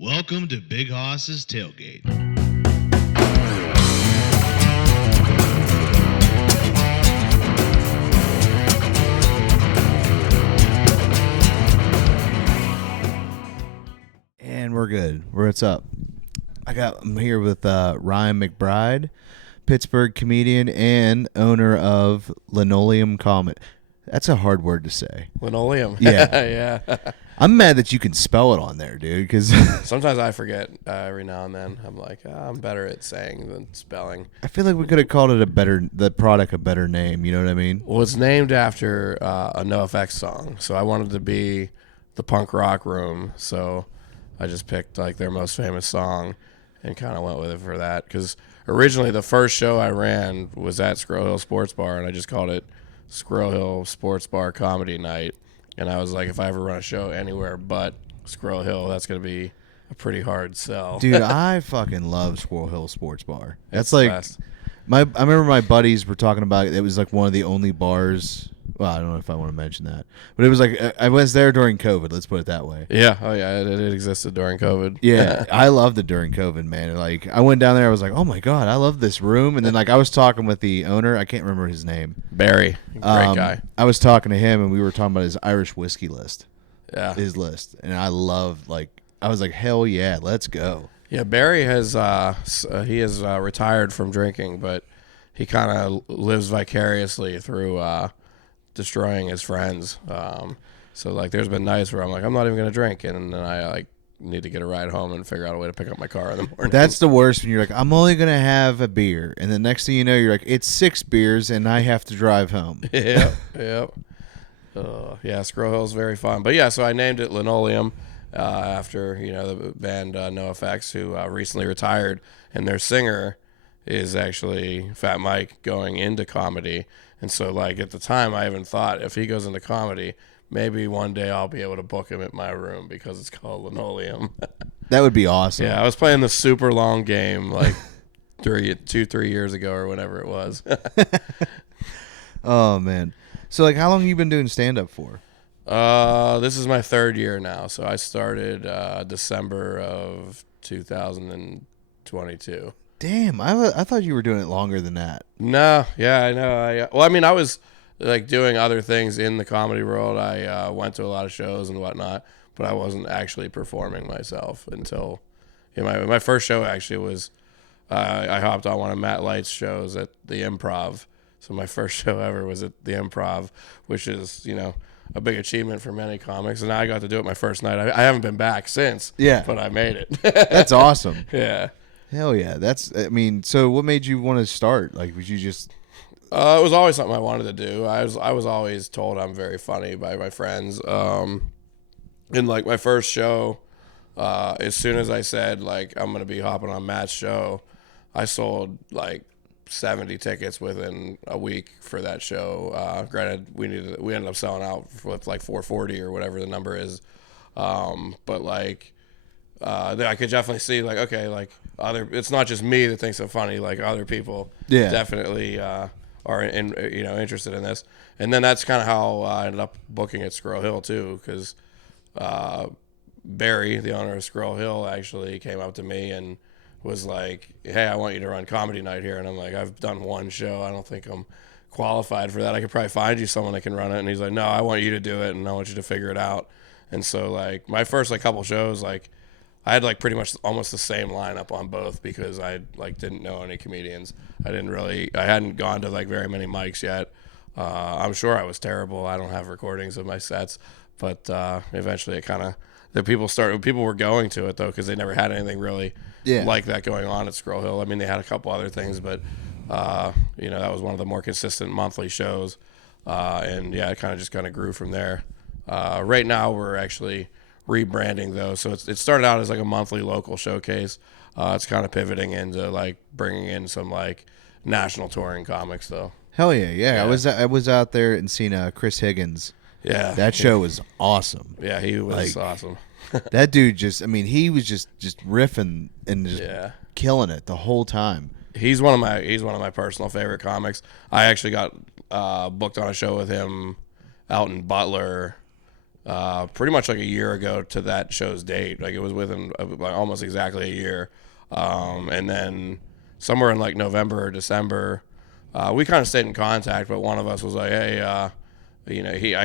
Welcome to Big Hoss's Tailgate. And we're good. What's up? I'm here with Ryan McBride, Pittsburgh comedian and owner of Linoleum Comedy. That's a hard word to say. Linoleum. Yeah. Yeah. I'm mad that you can spell it on there, dude, because Sometimes I forget every now and then. I'm like, I'm better at saying than spelling. I feel like we could have called it the product a better name. You know what I mean? Well, it's named after a NoFX song. So I wanted to be the punk rock room. So I just picked like their most famous song and kind of went with it for that. Because originally the first show I ran was at Squirrel Hill Sports Bar, and I just called it Squirrel Hill Sports Bar Comedy Night. And I was like, if I ever run a show anywhere but Squirrel Hill, that's going to be a pretty hard sell. Dude, I fucking love Squirrel Hill Sports Bar. That's It's the like best. I remember my buddies were talking about it. It was like one of the only bars. Well, I don't know if I want to mention that, but it was like I was there during COVID. Let's put it that way. Yeah. Oh, yeah. It existed during COVID. Yeah, I loved it during COVID, man. Like I went down there, I was like, oh my god, I love this room. And then like I was talking with the owner, I can't remember his name. Barry. Great guy. I was talking to him, and we were talking about his Irish whiskey list. Yeah. His list, and I was like, hell yeah, let's go. Yeah. Barry has retired from drinking, but he kind of lives vicariously through destroying his friends. So like, there's been nights where I'm like, I'm not even gonna drink, and then I like need to get a ride home and figure out a way to pick up my car in the morning. That's the worst when you're like, I'm only gonna have a beer, and the next thing you know, you're like, it's 6 beers, and I have to drive home. Yep. Yeah, Squirrel Hill's very fun. But yeah, so I named it Linoleum after the band NoFX, who recently retired, and their singer is actually Fat Mike going into comedy. And so like at the time, I even thought if he goes into comedy, maybe one day I'll be able to book him at my room because it's called Linoleum. That would be awesome. Yeah, I was playing the super long game like 3 years ago or whenever it was. Oh man. So like, how long have you been doing stand up for? This is my 3rd year now. So I started December of 2022. Damn, I thought you were doing it longer than that. No, yeah, I know. I was like doing other things in the comedy world. I went to a lot of shows and whatnot, but I wasn't actually performing myself until my first show actually was I hopped on one of Matt Light's shows at the Improv. So my first show ever was at the Improv, which is a big achievement for many comics, and I got to do it my first night. I haven't been back since. Yeah, but I made it. That's awesome. Yeah. Hell yeah. So what made you want to start? Like, was you just... It was always something I wanted to do. I was always told I'm very funny by my friends. In like my first show, as soon as I said like I'm gonna be hopping on Matt's show, I sold like 70 tickets within a week for that show. Granted, we ended up selling out with like 440 or whatever the number is. But like, I could definitely see like, okay, like it's not just me that thinks I'm funny. Like other people definitely are interested in this. And then that's kind of how I ended up booking at Squirrel Hill too, because Barry, the owner of Squirrel Hill, actually came up to me and was like, hey, I want you to run comedy night here. And I'm like, I've done one show. I don't think I'm qualified for that. I could probably find you someone that can run it. And he's like, no, I want you to do it, and I want you to figure it out. And so like my first like couple shows, like I had like pretty much almost the same lineup on both because I like didn't know any comedians. I hadn't gone to like very many mics yet. I'm sure I was terrible. I don't have recordings of my sets, but eventually it kind of people were going to it though, because they never had anything really like that going on at Squirrel Hill. I mean, they had a couple other things, but that was one of the more consistent monthly shows. And yeah, it kind of grew from there. Right now we're actually rebranding though, so it started out as like a monthly local showcase. It's kind of pivoting into like bringing in some like national touring comics though. Hell yeah. I was out there and seen Chris Higgins. Yeah, that show was awesome. Yeah, he was like, awesome. That dude he was just riffing and just killing it the whole time. He's one of my personal favorite comics. I actually got booked on a show with him out in Butler pretty much like a year ago to that show's date. Like it was within like almost exactly a year. And then somewhere in like November or December, we kind of stayed in contact, but one of us was like, hey, I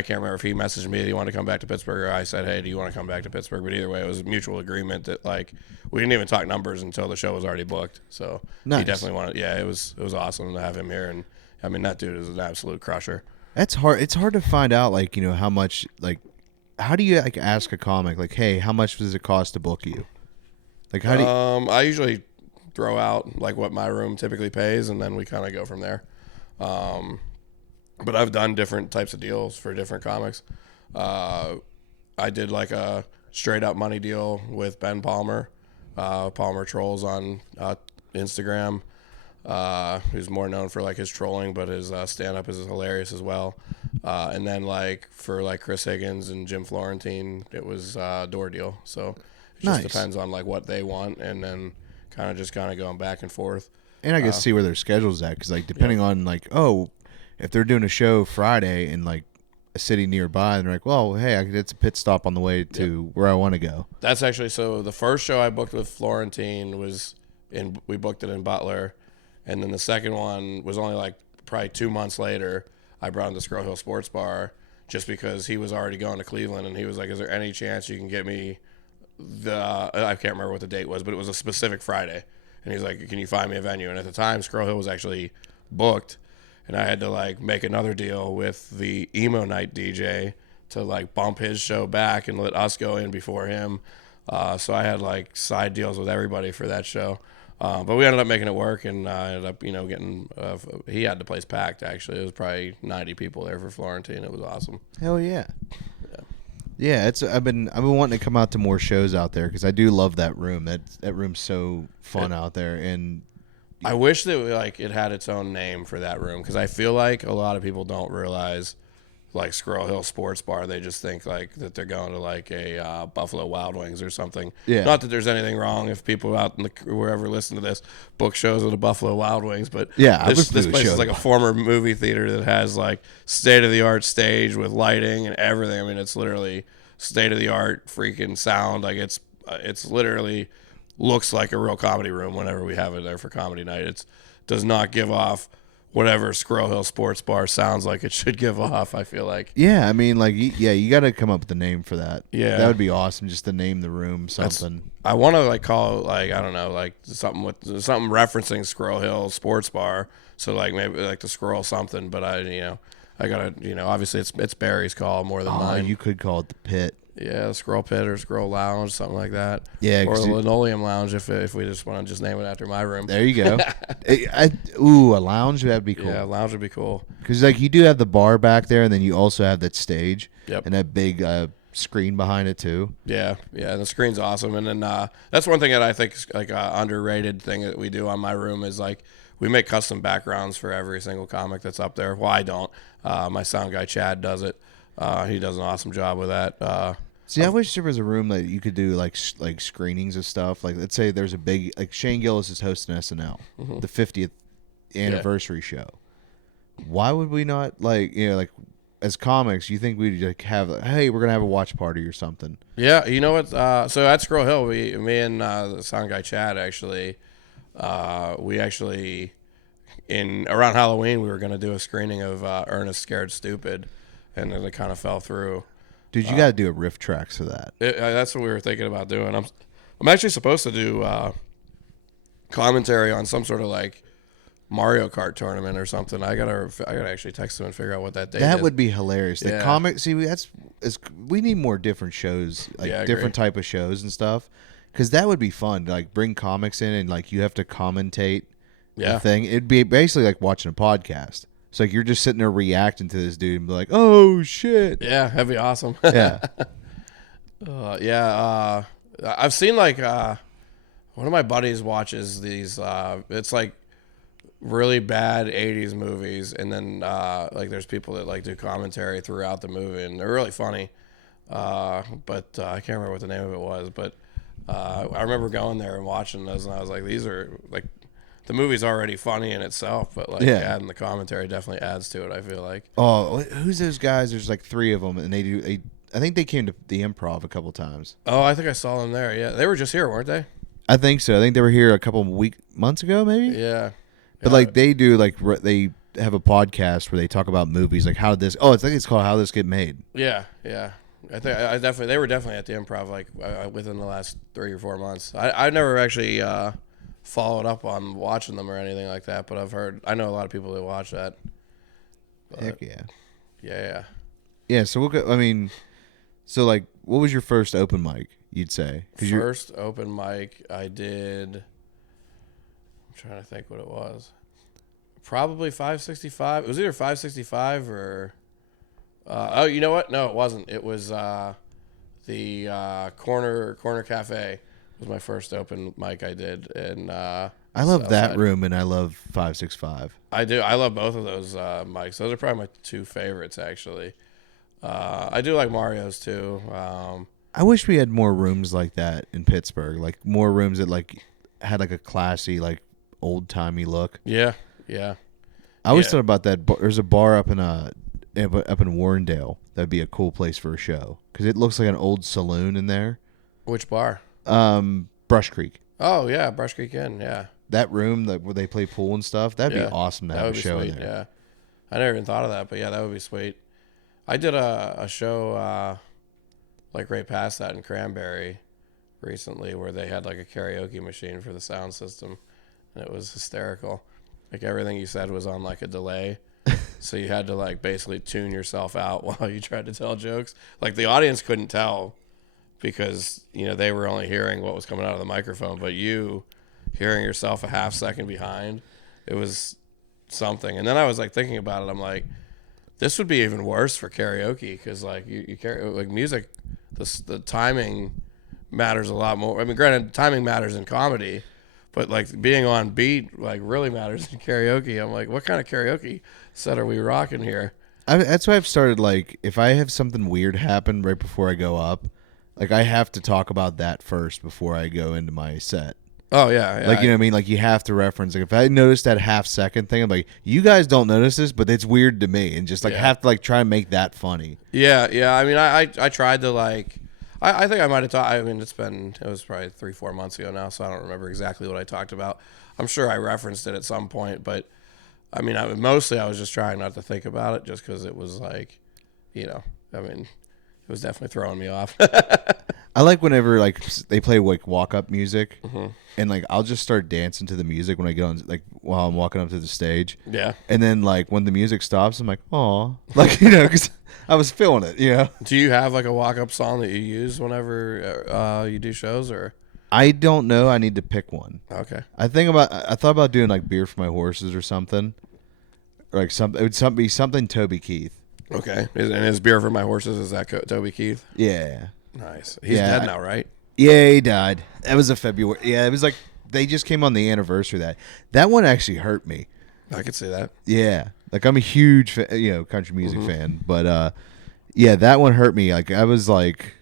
can't remember if he messaged me that he wanted to come back to Pittsburgh, or I said, hey, do you want to come back to Pittsburgh? But either way, it was a mutual agreement that like we didn't even talk numbers until the show was already booked. So nice. He definitely wanted. Yeah, it was awesome to have him here, and I mean that dude is an absolute crusher. That's hard. It's hard to find out, like, how much, like, how do you like ask a comic, like, hey, how much does it cost to book you? Like, how do you... I usually throw out like what my room typically pays, and then we kind of go from there. But I've done different types of deals for different comics. I did like a straight up money deal with Ben Palmer, Palmer Trolls on Instagram, who's more known for like his trolling, but his stand up is hilarious as well. And then like for like Chris Higgins and Jim Florentine, it was a door deal. So it just depends on like what they want, and then kind of going back and forth. And I guess see where their schedule's at, because like depending on like, if they're doing a show Friday in like a city nearby, and they're like, well, hey, it's a pit stop on the way to where I want to go. That's actually, so the first show I booked with Florentine we booked it in Butler, and then the second one was only like probably 2 months later. I brought him to Squirrel Hill Sports Bar just because he was already going to Cleveland, and he was like, is there any chance you can get me I can't remember what the date was, but it was a specific Friday. And he's like, can you find me a venue? And at the time, Squirrel Hill was actually booked, and I had to like make another deal with the emo night DJ to like bump his show back and let us go in before him. So I had like side deals with everybody for that show. But we ended up making it work, and I ended up, getting he had the place packed. Actually, it was probably 90 people there for Florentine. It was awesome. Hell yeah. Yeah, I've been wanting to come out to more shows out there, because I do love that room. That room's so fun out there, and I wish that like it had its own name for that room, because I feel like a lot of people don't realize like Squirrel Hill Sports Bar. They just think like that they're going to like a Buffalo Wild Wings or something. Yeah. Not that there's anything wrong if people out in wherever listen to this book shows at the Buffalo Wild Wings, but this place is like a former movie theater that has like state of the art stage with lighting and everything. I mean, it's literally state of the art freaking sound. Like it's literally looks like a real comedy room whenever we have it there for comedy night. It does not give off whatever Squirrel Hill Sports Bar sounds like it should give off, I feel like. Yeah, I mean, like, you got to come up with a name for that. Yeah. That would be awesome, just to name the room something. I want to, like, call it, like, I don't know, like, something referencing Squirrel Hill Sports Bar. So, like, maybe, like, the Squirrel something, but I got to, obviously it's Barry's call more than mine. You could call it the Pit. Yeah, Squirrel Pit or Squirrel Lounge, something like that. Yeah, or the Linoleum Lounge if we just want to just name it after my room. There you go. A lounge, that'd be cool. Yeah, lounge would be cool. Because like you do have the bar back there, and then you also have that stage. Yep. And that big screen behind it too. Yeah, the screen's awesome. And then that's one thing that I think is like an underrated thing that we do on my room is like we make custom backgrounds for every single comic that's up there. Well, I don't. My sound guy Chad does it. He does an awesome job with that. See, I wish there was a room that you could do like screenings of stuff. Like, let's say there's a big, like Shane Gillis is hosting SNL, the 50th anniversary show. Why would we not like as comics? You think we'd like have, hey, we're gonna have a watch party or something? Yeah, you know what? So at Squirrel Hill, me and the sound guy Chad actually, we actually around Halloween we were gonna do a screening of Ernest Scared Stupid, and then it kind of fell through. Dude, you got to do a riff tracks for that. That's what we were thinking about doing. I'm actually supposed to do commentary on some sort of like Mario Kart tournament or something. I gotta actually text him and figure out what that date is. That would be hilarious. The Yeah. comic, see, we need more different shows, like different type of shows and stuff, because that would be fun. Like bring comics in and like you have to commentate the thing. It'd be basically like watching a podcast. It's like you're just sitting there reacting to this dude and be like, "Oh shit!" Yeah, that'd be awesome. Yeah, I've seen like one of my buddies watches these. It's like really bad '80s movies, and then like there's people that like do commentary throughout the movie, and they're really funny. But I can't remember what the name of it was, but I remember going there and watching those, and I was like, these are like. The movie's already funny in itself, but like adding the commentary definitely adds to it, I feel like. Oh, who's those guys? There's like 3 of them, and they I think they came to the Improv a couple times. Oh, I think I saw them there. Yeah, they were just here, weren't they? I think so. I think they were here a couple months ago, maybe. Yeah. But like they do, like they have a podcast where they talk about movies, like how did this? Oh, I think it's called How This Get Made. Yeah. I think they were definitely at the Improv like within the last 3 or 4 months. I never actually followed up on watching them or anything like that, but I know a lot of people that watch that. But, Heck yeah. Yeah. Yeah. So we'll go. I mean, so like, what was your first open mic? You'd say first open mic I did. I'm trying to think what it was. Probably 565. It was either 565 or. Oh, you know what? No, it wasn't. It was the Corner Cafe was my first open mic I did, and I love that room, and I love 565. I do. I love both of those mics. Those are probably my two favorites, actually. I do like Mario's too. I wish we had more rooms like that in Pittsburgh, like more rooms that like had like a classy, like old timey look. Yeah. I always thought about that. There's a bar up in Warrendale that'd be a cool place for a show because it looks like an old saloon in there. Which bar? Brush Creek. Oh yeah, Brush Creek Inn. Yeah. That room where they play pool and stuff. That'd be awesome to have a show sweet, in there. Yeah. I never even thought of that, but yeah, that would be sweet. I did a show like right past that in Cranberry recently where they had like a karaoke machine for the sound system, and it was hysterical. Like everything you said was on like a delay. So you had to like basically tune yourself out while you tried to tell jokes. Like the audience couldn't tell because, they were only hearing what was coming out of the microphone, but you hearing yourself a half second behind, it was something. And then I was like thinking about it. I'm like, this would be even worse for karaoke because like you carry like music, the timing matters a lot more. I mean, granted, timing matters in comedy, but like being on beat like really matters in karaoke. I'm like, what kind of karaoke set are we rocking here? That's why I've started like if I have something weird happen right before I go up, like I have to talk about that first before I go into my set. Oh yeah. Like, you know what I mean? Like you have to reference. Like if I notice that half second thing, I'm like, you guys don't notice this, but it's weird to me, and just like have to like try and make that funny. Yeah. I mean, I tried to like. I think I might have talked. I mean, it was probably 3-4 months ago now, so I don't remember exactly what I talked about. I'm sure I referenced it at some point, but I mean, mostly I was just trying not to think about it, just because it was like, I mean, it was definitely throwing me off. I like whenever like they play like walk up music, and like I'll just start dancing to the music when I get on like while I'm walking up to the stage. Yeah. And then like when the music stops, I'm like, oh, like because I was feeling it. Do you have like a walk up song that you use whenever you do shows, or? I don't know. I need to pick one. Okay. I thought about doing like Beer for My Horses or something, or like it would be something Toby Keith. Okay. And his Beer for My Horses, is that Toby Keith? Yeah. Nice. He's dead now, right? Yeah, he died. That was a February. Yeah, it was like they just came on the anniversary of that. That one actually hurt me. I could see that. Yeah. Like I'm a huge country music fan, but yeah, that one hurt me. Like that was like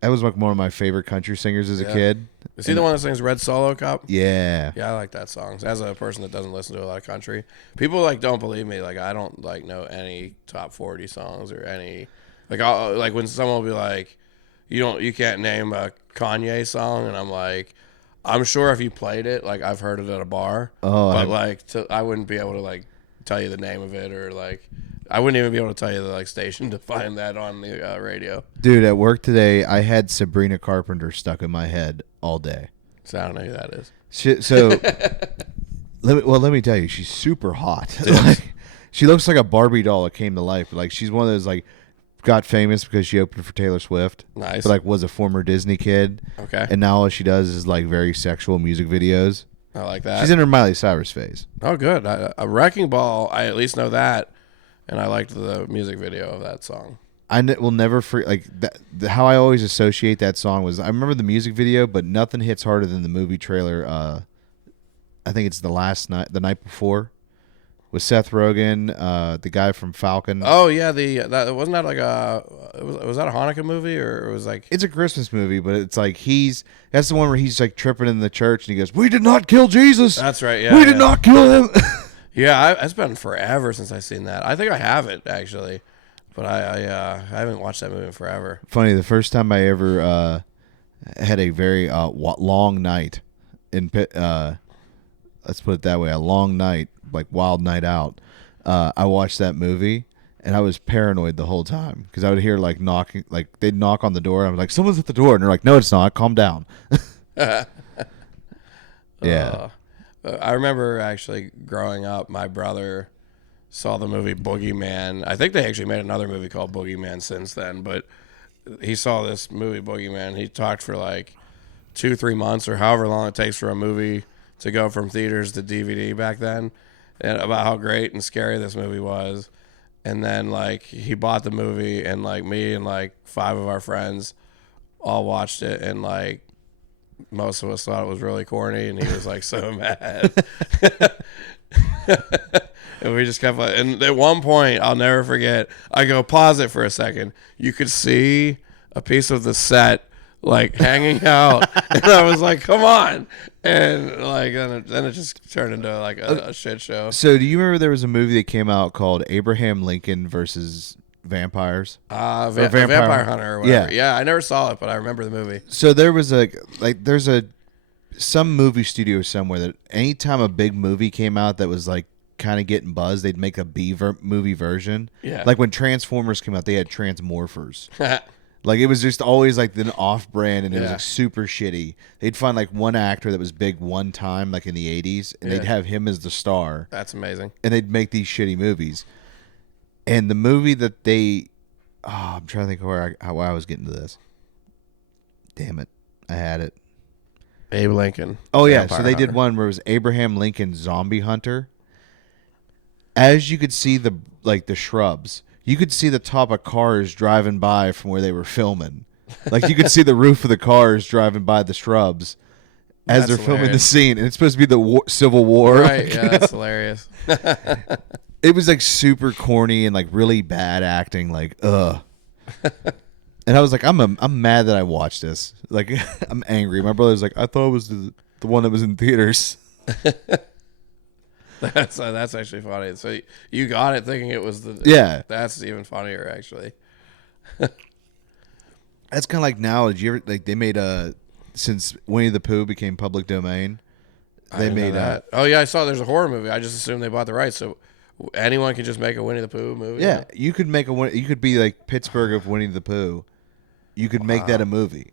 one of my favorite country singers as a kid. Is he the one that sings Red Solo Cup? Yeah. Yeah, I like that song. As a person that doesn't listen to a lot of country, people like don't believe me. Like I don't like know any top 40 songs or any like when someone will be like, you can't name a Kanye song, and I'm like, I'm sure if you played it, like I've heard it at a bar. Oh, but I wouldn't be able to like tell you the name of it, or like I wouldn't even be able to tell you the like station to find that on the radio. Dude, at work today, I had Sabrina Carpenter stuck in my head all day. So I don't know who that is. So let me tell you, she's super hot. Like, she looks like a Barbie doll that came to life. Like she's one of those like got famous because she opened for Taylor Swift. Nice. But like was a former Disney kid. Okay. And now all she does is like very sexual music videos. I like that. She's in her Miley Cyrus phase. Oh, good. A Wrecking Ball, I at least know that, and I liked the music video of that song. I will never forget, like, how I always associate that song was, I remember the music video, but nothing hits harder than the movie trailer. I think it's the night before, with Seth Rogen, the guy from Falcon. Oh, yeah, wasn't that like was that a Hanukkah movie, or it was like... It's a Christmas movie, but it's like that's the one where he's like tripping in the church, and he goes, "We did not kill Jesus." That's right, yeah. We did not kill him. Yeah, it's been forever since I've seen that. I think I have it, actually. But I haven't watched that movie in forever. Funny, the first time I ever had a very long night in let's put it that way, a long night, like wild night out. I watched that movie, and I was paranoid the whole time because I would hear like knocking, like they'd knock on the door. I was like, someone's at the door, and they're like, no, it's not. Calm down. Yeah. I remember actually growing up, my brother saw the movie Boogeyman. I think they actually made another movie called Boogeyman since then, but he saw this movie Boogeyman. He talked for like 2-3 months or however long it takes for a movie to go from theaters to DVD back then, and about how great and scary this movie was. And then like he bought the movie, and like me and like 5 of our friends all watched it, and like most of us thought it was really corny, and he was like so mad. And we just kept like, and at one point I'll never forget, I go, pause it for a second. You could see a piece of the set like hanging out, and I was like, come on. And like then it just turned into like a shit show. So do you remember there was a movie that came out called Abraham Lincoln versus Vampires? Vampire Hunter or whatever. Yeah, I never saw it, but I remember the movie. So there was there's some movie studio somewhere that anytime a big movie came out that was like kind of getting buzzed, they'd make a movie version. Yeah. Like when Transformers came out, they had Transmorphers. Like it was just always like an off-brand, and it was like super shitty. They'd find like one actor that was big one time, like in the 80s, and they'd have him as the star. That's amazing. And they'd make these shitty movies. And the movie that they... Oh, I'm trying to think how I was getting to this. Damn it. I had it. Abe Lincoln. Oh, yeah. Vampire So they did Hunter. one where it was Abraham Lincoln Zombie Hunter. As you could see the shrubs, you could see the top of cars driving by from where they were filming. Like you could see the roof of the cars driving by the shrubs as they're filming the scene. And it's supposed to be the Civil War. Right, yeah, that's hilarious. It was like super corny and like really bad acting, like ugh. And I was like, I'm mad that I watched this. Like I'm angry. My brother's like, I thought it was the one that was in theaters. That's actually funny. So you got it thinking it was the... Yeah. That's even funnier, actually. That's kind of like now. Did you ever, like, they made since Winnie the Pooh became public domain, they made that. Oh yeah, I saw there's a horror movie. I just assumed they bought the rights, so anyone can just make a Winnie the Pooh movie. Yeah, you could make you could be like Pittsburgh of Winnie the Pooh. You could make that a movie.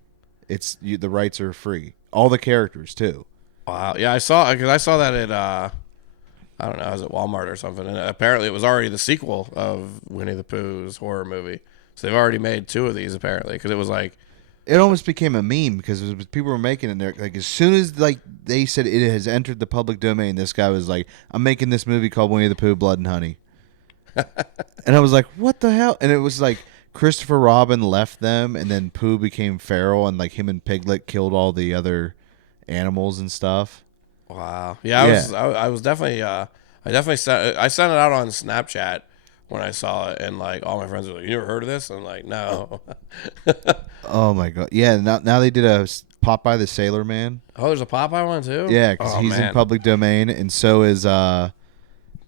The rights are free. All the characters too. Wow. Yeah, I saw that at I don't know, I was at Walmart or something, and apparently it was already the sequel of Winnie the Pooh's horror movie. So they've already made 2 of these apparently, because it was like... It almost became a meme because people were making it there. Like as soon as like they said it has entered the public domain, this guy was like, "I'm making this movie called Winnie the Pooh, Blood and Honey," and I was like, "What the hell?" And it was like Christopher Robin left them, and then Pooh became feral, and like him and Piglet killed all the other animals and stuff. Wow. Yeah, I was definitely I sent it out on Snapchat when I saw it, and like all my friends were like, "You never heard of this?" I'm like, "No." Oh my god! Yeah, now they did a Popeye the Sailor Man. Oh, there's a Popeye one too. Yeah, because he's in public domain, and so is what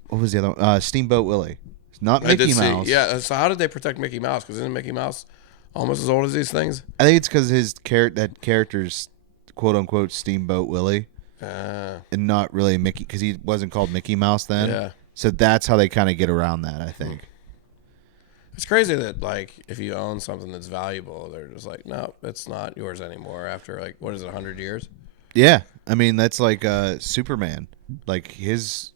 was the other one? Steamboat Willie. It's not Mickey Mouse. Yeah. So how did they protect Mickey Mouse? Because isn't Mickey Mouse almost as old as these things? I think it's because that character's quote unquote Steamboat Willie, and not really Mickey, because he wasn't called Mickey Mouse then. Yeah. So that's how they kind of get around that, I think. It's crazy that like if you own something that's valuable, they're just like, no, it's not yours anymore. After like, what is it, 100 years? Yeah, I mean that's like Superman. Like he was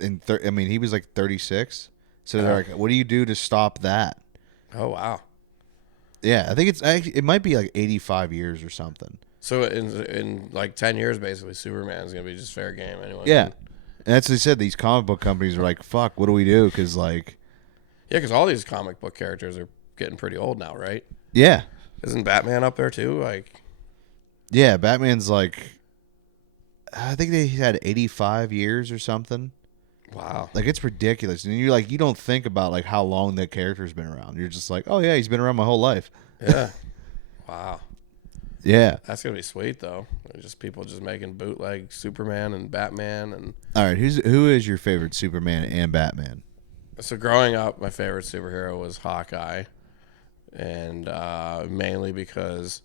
like 36. So they're like, what do you do to stop that? Oh wow. Yeah, I think it might be like 85 years or something. So in like 10 years, basically, Superman's gonna be just fair game. Anyone? Yeah, and that's what they said. These comic book companies are like, fuck, what do we do? Because like. Yeah, because all these comic book characters are getting pretty old now, right? Yeah. Isn't Batman up there too? Like, yeah, Batman's like, I think they had 85 years or something. Wow. Like it's ridiculous, and you don't think about like how long the character's been around. You're just like, oh yeah, he's been around my whole life. Yeah. Wow. Yeah. That's gonna be sweet though. Just people just making bootleg Superman and Batman and. All right, who is your favorite Superman and Batman? So growing up, my favorite superhero was Hawkeye, and mainly because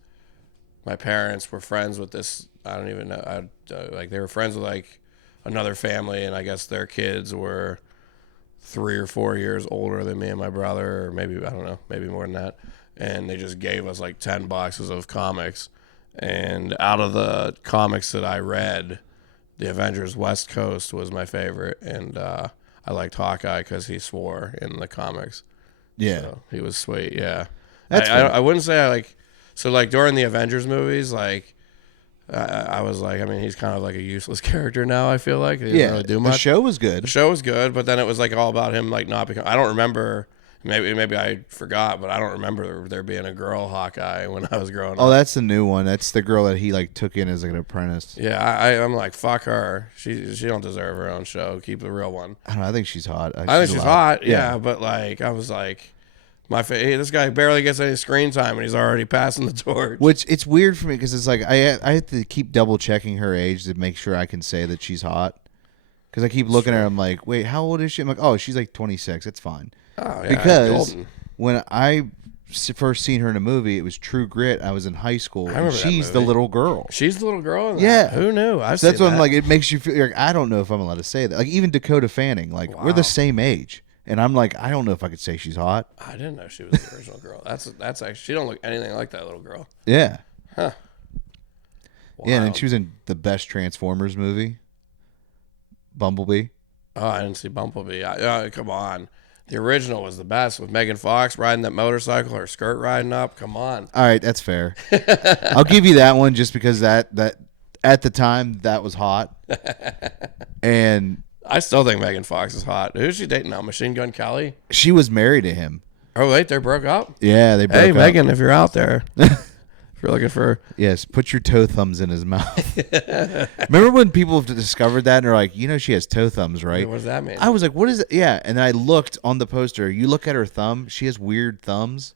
my parents were friends with this. I don't even know. Like they were friends with like another family, and I guess their kids were 3 or 4 years older than me and my brother, or maybe I don't know, maybe more than that. And they just gave us like 10 boxes of comics. And out of the comics that I read, the Avengers West Coast was my favorite, and I liked Hawkeye because he swore in the comics. Yeah, So he was sweet. Yeah, I wouldn't say I like. So like during the Avengers movies, like I was like, I mean, he's kind of like a useless character now. I feel like he didn't really do much. The show was good. The show was good, but then it was like all about him like not becoming. I don't remember. Maybe I forgot, but I don't remember there being a girl Hawkeye when I was growing up. Oh, that's the new one. That's the girl that he like took in as like an apprentice. Yeah, I'm like, fuck her. She don't deserve her own show. Keep the real one. I don't know. I think she's hot. I think she's hot. Yeah, but like I was like, hey, this guy barely gets any screen time and he's already passing the torch. Which it's weird for me because it's like I have to keep double checking her age to make sure I can say that she's hot. Because I keep looking at her, I'm like, wait, how old is she? I'm like, oh, she's like 26. It's fine. Oh, yeah, because golden. when I first seen her in a movie, it was True Grit. I was in high school. I remember and that she's movie. the little girl. She's the little girl in that? Yeah. Who knew? So that's what I'm like. It makes you feel like I don't know if I'm allowed to say that. Like even Dakota Fanning, like we're Wow. the same age, and I'm like I don't know if I could say she's hot. I didn't know she was the original girl. That's actually, she don't look anything like that little girl. Yeah. Huh. Yeah, and then Wild. she was in the best Transformers movie, Bumblebee. Oh, I didn't see Bumblebee. Come on. The original was the best with Megan Fox riding that motorcycle, her skirt riding up. Come on. All right, that's fair. I'll give you that one just because that at the time that was hot. And I still think Megan Fox is hot. Who's she dating now? Machine Gun Kelly? she was married to him. Oh, wait, they broke up? Yeah, they broke Hey, up. Megan, if you're out there, if you're looking for... Yes, put your toe thumbs in his mouth. Remember when people discovered that and they're like, you know, she has toe thumbs, right? What does that mean? I was like, what is it? Yeah, and then I looked on the poster. You look at her thumb. She has weird thumbs.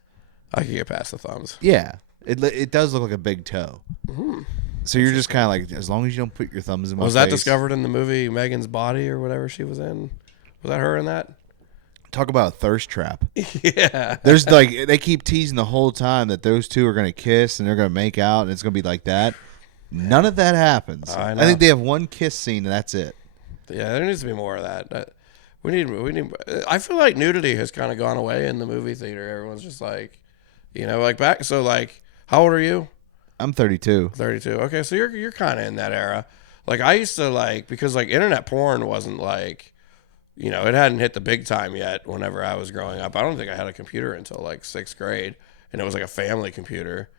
I can get past the thumbs. Yeah, it does look like a big toe. So you're just kind of like, as long as you don't put your thumbs in my Was face. that discovered in the movie Megan's Body or whatever she was in? Was that her in that? Talk about a thirst trap. Yeah. There's like they keep teasing the whole time that those two are gonna kiss and they're gonna make out and it's gonna be like that. None of that happens. I know. I think they have one kiss scene and that's it. Yeah, there needs to be more of that. We need. I feel like nudity has kind of gone away in the movie theater. Everyone's just like, like back. So like, how old are you? I'm 32. 32. Okay, so you're kind of in that era. Like I used to like because like internet porn wasn't like, it hadn't hit the big time yet. Whenever I was growing up, I don't think I had a computer until like 6th grade, and it was like a family computer.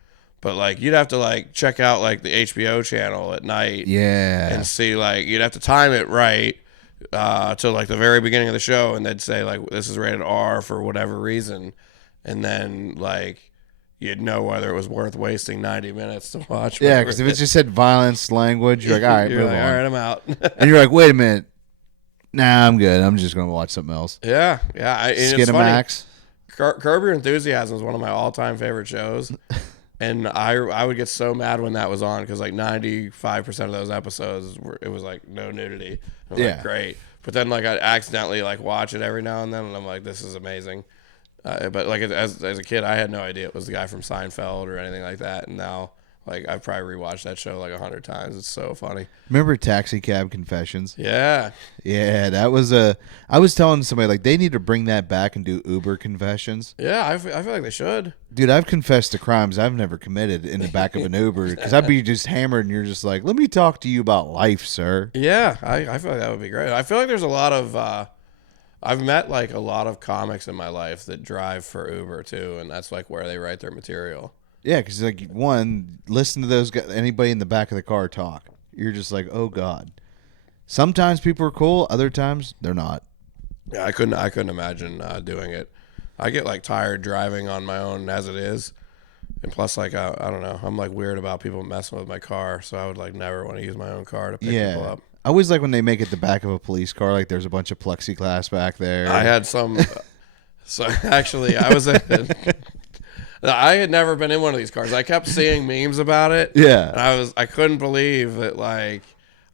But like you'd have to like check out like the HBO channel at night, Yeah. and see like you'd have to time it right to like the very beginning of the show, and they'd say like this is rated R for whatever reason, and then like you'd know whether it was worth wasting 90 minutes to watch. Yeah, because if it just said violence, language, you're like, all right, you're move like, on. all right, I'm out. And you're like, wait a minute. Nah, I'm good. I'm just gonna watch something else. yeah. And it's funny. Skinamax. Curb Your Enthusiasm is one of my all-time favorite shows, and I would get so mad when that was on because like 95% of those episodes it was like no nudity. I was Yeah. like, great. But then like I'd accidentally like watch it every now and then, and I'm like, this is amazing. But like as a kid, I had no idea it was the guy from Seinfeld or anything like that, and now like I've probably rewatched that show like 100 times. It's so funny. Remember Taxi Cab Confessions? Yeah. Yeah, that was I was telling somebody like they need to bring that back and do Uber confessions. Yeah, I feel like they should. Dude, I've confessed to crimes I've never committed in the back of an Uber because I'd be just hammered and you're just like, let me talk to you about life, sir. Yeah, I feel like that would be great. I feel like there's a lot of I've met like a lot of comics in my life that drive for Uber too, and that's like where they write their material. Yeah, because like one, listen to those guys, anybody in the back of the car talk. You're just like, oh god. Sometimes people are cool, other times they're not. Yeah, I couldn't imagine doing it. I get like tired driving on my own as it is, and plus like I don't know, I'm like weird about people messing with my car, so I would like never want to use my own car to pick people Yeah. up. I always like when they make it the back of a police car, like there's a bunch of plexiglass back there. I had some. So actually, I had never been in one of these cars. I kept seeing memes about it. Yeah. And I couldn't believe that like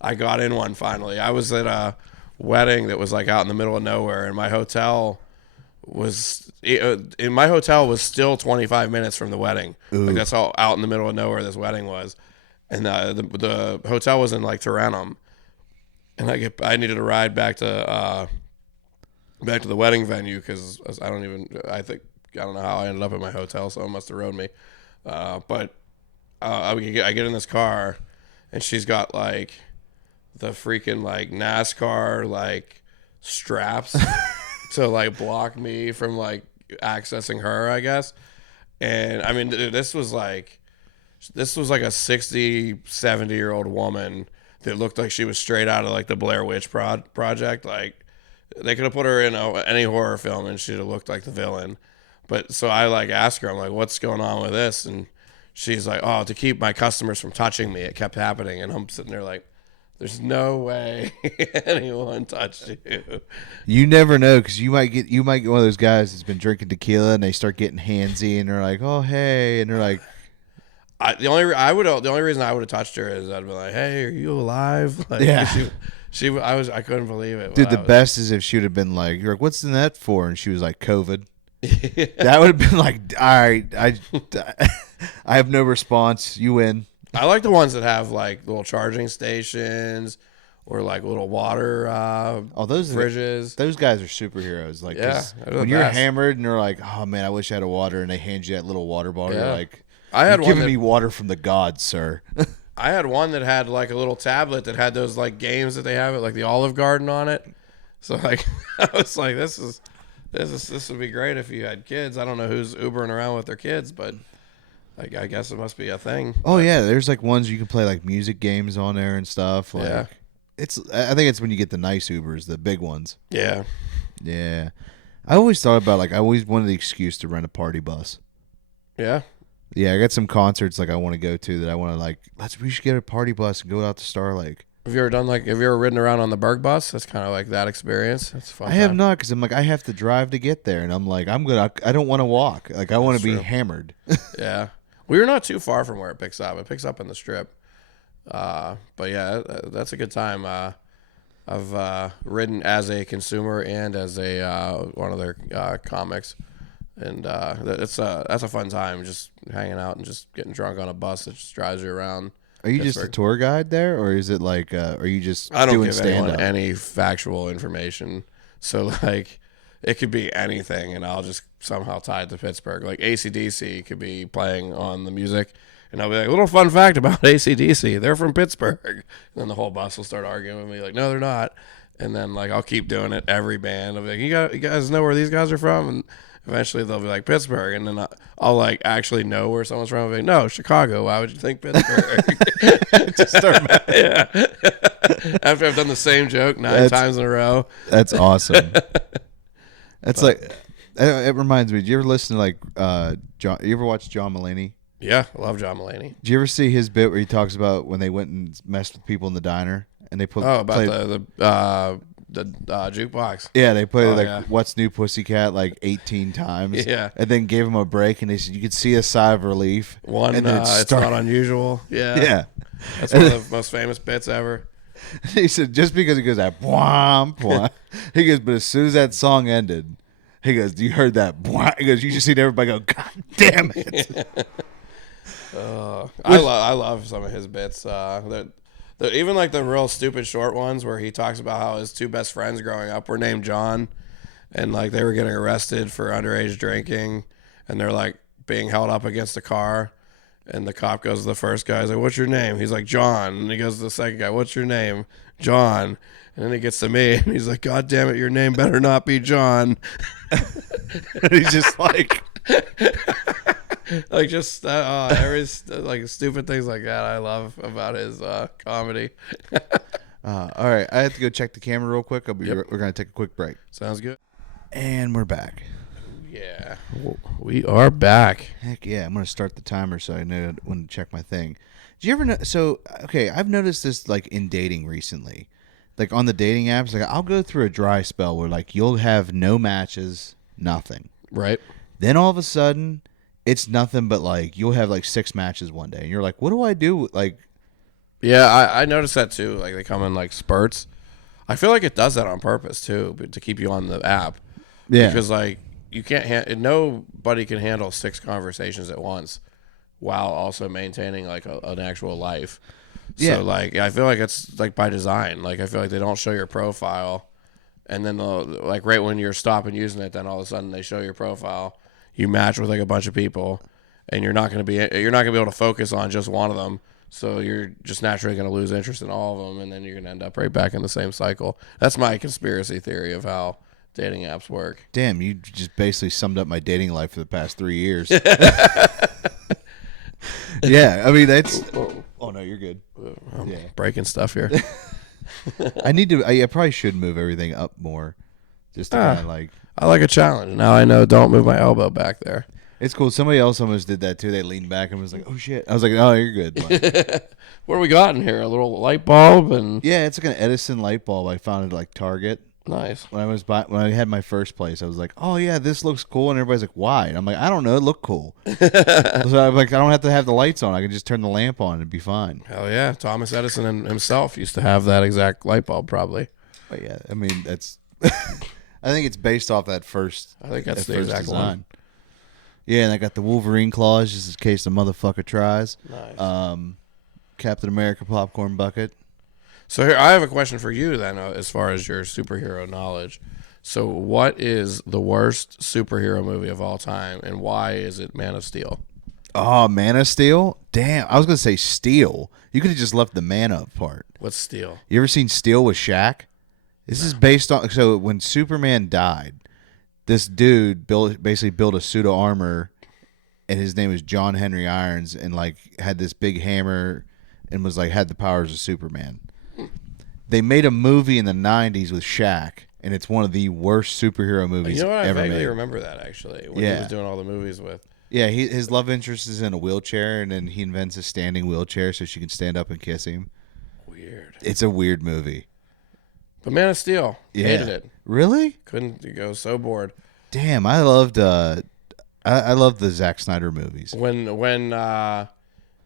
I got in one finally. I was at wedding that was like out in the middle of nowhere, and my hotel was still 25 minutes from the wedding. Ooh. Like that's how out in the middle of nowhere this wedding was, and the hotel was in like Tarentum, and I needed a ride back to the wedding venue because I don't know how I ended up at my hotel. Someone must have rode me, but I get in this car, and she's got like the freaking like NASCAR like straps to like block me from like accessing her, I guess. And I mean, this was like a 60, 70-year-old woman that looked like she was straight out of like the Blair Witch Project. Like they could have put her in any horror film and she'd have looked like the villain. But so I like asked her, I'm like, what's going on with this? And she's like, oh, to keep my customers from touching me, it kept happening. And I'm sitting there like, there's no way anyone touched you. You never know, because you might get one of those guys that's been drinking tequila and they start getting handsy and they're like, oh hey, and they're like, the only reason I would have touched her is I'd be like, hey, are you alive? Like, yeah. I couldn't believe it. Dude, the best is if she would have been like, you're like, what's in that for? And she was like, COVID. That would have been like, all right, I have no response. You win. I like the ones that have like little charging stations or like little water those fridges. Those guys are superheroes. Like, yeah, when you're hammered and they're like, oh man, I wish I had a water, and they hand you that little water bottle. Yeah. You're like, you're giving me water from the gods, sir. I had one that had like a little tablet that had those like games that they have at like the Olive Garden on it. So like I was like, this would be great if you had kids. I don't know who's Ubering around with their kids, but like I guess it must be a thing. Oh yeah, there's like ones you can play like music games on there and stuff. Like, yeah, I think it's when you get the nice Ubers, the big ones. Yeah, yeah. I always thought about I always wanted the excuse to rent a party bus. Yeah. Yeah, I got some concerts like I want to go to that I want to we should get a party bus and go out to Star Lake. Have you ever ridden around on the Berg bus? That's kind of like that experience. That's fun. I have not, because I'm like, I have to drive to get there, and I'm like, I don't want to walk. Like I want to be hammered. Yeah, we were not too far from where it picks up. It picks up in the Strip. But yeah, that's a good time. I've ridden as a consumer and as a one of their comics, and that's a fun time, just hanging out and just getting drunk on a bus that just drives you around. Are you Pittsburgh. just a tour guide there, or is it like, are you just I don't doing give stand-up? anyone any factual information. So, like, it could be anything, and I'll just somehow tie it to Pittsburgh. Like, AC/DC could be playing on the music, and I'll be like, a little fun fact about AC/DC, they're from Pittsburgh. And then the whole bus will start arguing with me, like, no, they're not. And then, like, I'll keep doing it every band. I'll be like, you guys know where these guys are from? And eventually they'll be like, Pittsburgh. And then I'll like actually know where someone's from. I'll be like, no, Chicago. Why would you think Pittsburgh? Just start yeah. After I've done the same joke 9 times in a row. That's awesome. That's like, it reminds me, do you ever listen to like, you ever watch John Mulaney? Yeah, I love John Mulaney. Did you ever see his bit where he talks about when they went and messed with people in the diner and they put the jukebox. Yeah, they played What's New Pussycat like 18 times. Yeah. And then gave him a break, and they said you could see a sigh of relief. And then it's not unusual. Yeah. Yeah. That's one of the most famous bits ever. He said just because he goes that bwah, bwah, he goes, but as soon as that song ended, he goes, you heard that bwah? He goes, you just seen everybody go, God damn it. I love some of his bits. Even like the real stupid short ones where he talks about how his 2 best friends growing up were named John, and like they were getting arrested for underage drinking, and they're like being held up against a car, and the cop goes to the first guy, he's like, what's your name? He's like, John. And he goes to the second guy, what's your name? John. And then he gets to me, and he's like, God damn it, your name better not be John. He's just like like just every like stupid things like that I love about his comedy. All right, I have to go check the camera real quick. We're gonna take a quick break. Sounds good. And we're back. Yeah, we are back. Heck yeah, I'm gonna start the timer so I know when to check my thing. Do you ever know? So okay, I've noticed this like in dating recently, like on the dating apps. Like I'll go through a dry spell where like you'll have no matches, nothing. Right. Then all of a sudden, it's nothing but like you'll have like 6 matches one day, and you're like, what do I do? Like, yeah, I noticed that too. Like they come in like spurts. I feel like it does that on purpose too, but to keep you on the app. Yeah. Because like you can't nobody can handle 6 conversations at once while also maintaining like an actual life. Yeah. So like I feel like it's like by design. Like I feel like they don't show your profile, and then like right when you're stopping using it, then all of a sudden they show your profile. You match with like a bunch of people, and you're not gonna be able to focus on just one of them. So you're just naturally gonna lose interest in all of them, and then you're gonna end up right back in the same cycle. That's my conspiracy theory of how dating apps work. Damn, you just basically summed up my dating life for the past 3 years. Yeah, I mean that's. Oh no, you're good. I'm breaking stuff here. I probably should move everything up more, just to kind of like. I like a challenge. Now I know. Don't move my elbow back there. It's cool. Somebody else almost did that too. They leaned back and was like, "Oh shit!" I was like, "Oh, you're good." Like, what do we got in here? A little light bulb and yeah, it's like an Edison light bulb I found at like Target. nice. When I had my first place, I was like, "Oh yeah, this looks cool," and everybody's like, "Why?" And I'm like, "I don't know, it looked cool." So I'm like, "I don't have to have the lights on. I can just turn the lamp on and be fine." Hell yeah. Thomas Edison himself used to have that exact light bulb probably. But yeah, I mean that's. I think it's based off that first. I think that's that the first exact design. one. Yeah, and I got the Wolverine claws just in case the motherfucker tries. Nice. Captain America popcorn bucket. So here, I have a question for you then, as far as your superhero knowledge. So what is the worst superhero movie of all time, and why is it Man of Steel? Oh, Man of Steel? Damn, I was going to say Steel. You could have just left the man up part. What's Steel? You ever seen Steel with Shaq? This is based on... So when Superman died, this dude basically built a suit of armor, and his name was John Henry Irons, and like had this big hammer and was like had the powers of Superman. They made a movie in the 90s with Shaq, and it's one of the worst superhero movies You know what? I ever vaguely made. remember that, actually, when he was doing all the movies with. Yeah, his love interest is in a wheelchair, and then he invents a standing wheelchair so she can stand up and kiss him. Weird. It's a weird movie. But Man of Steel, hated it. Really? Couldn't go. So bored. Damn, I loved I loved the Zack Snyder movies. When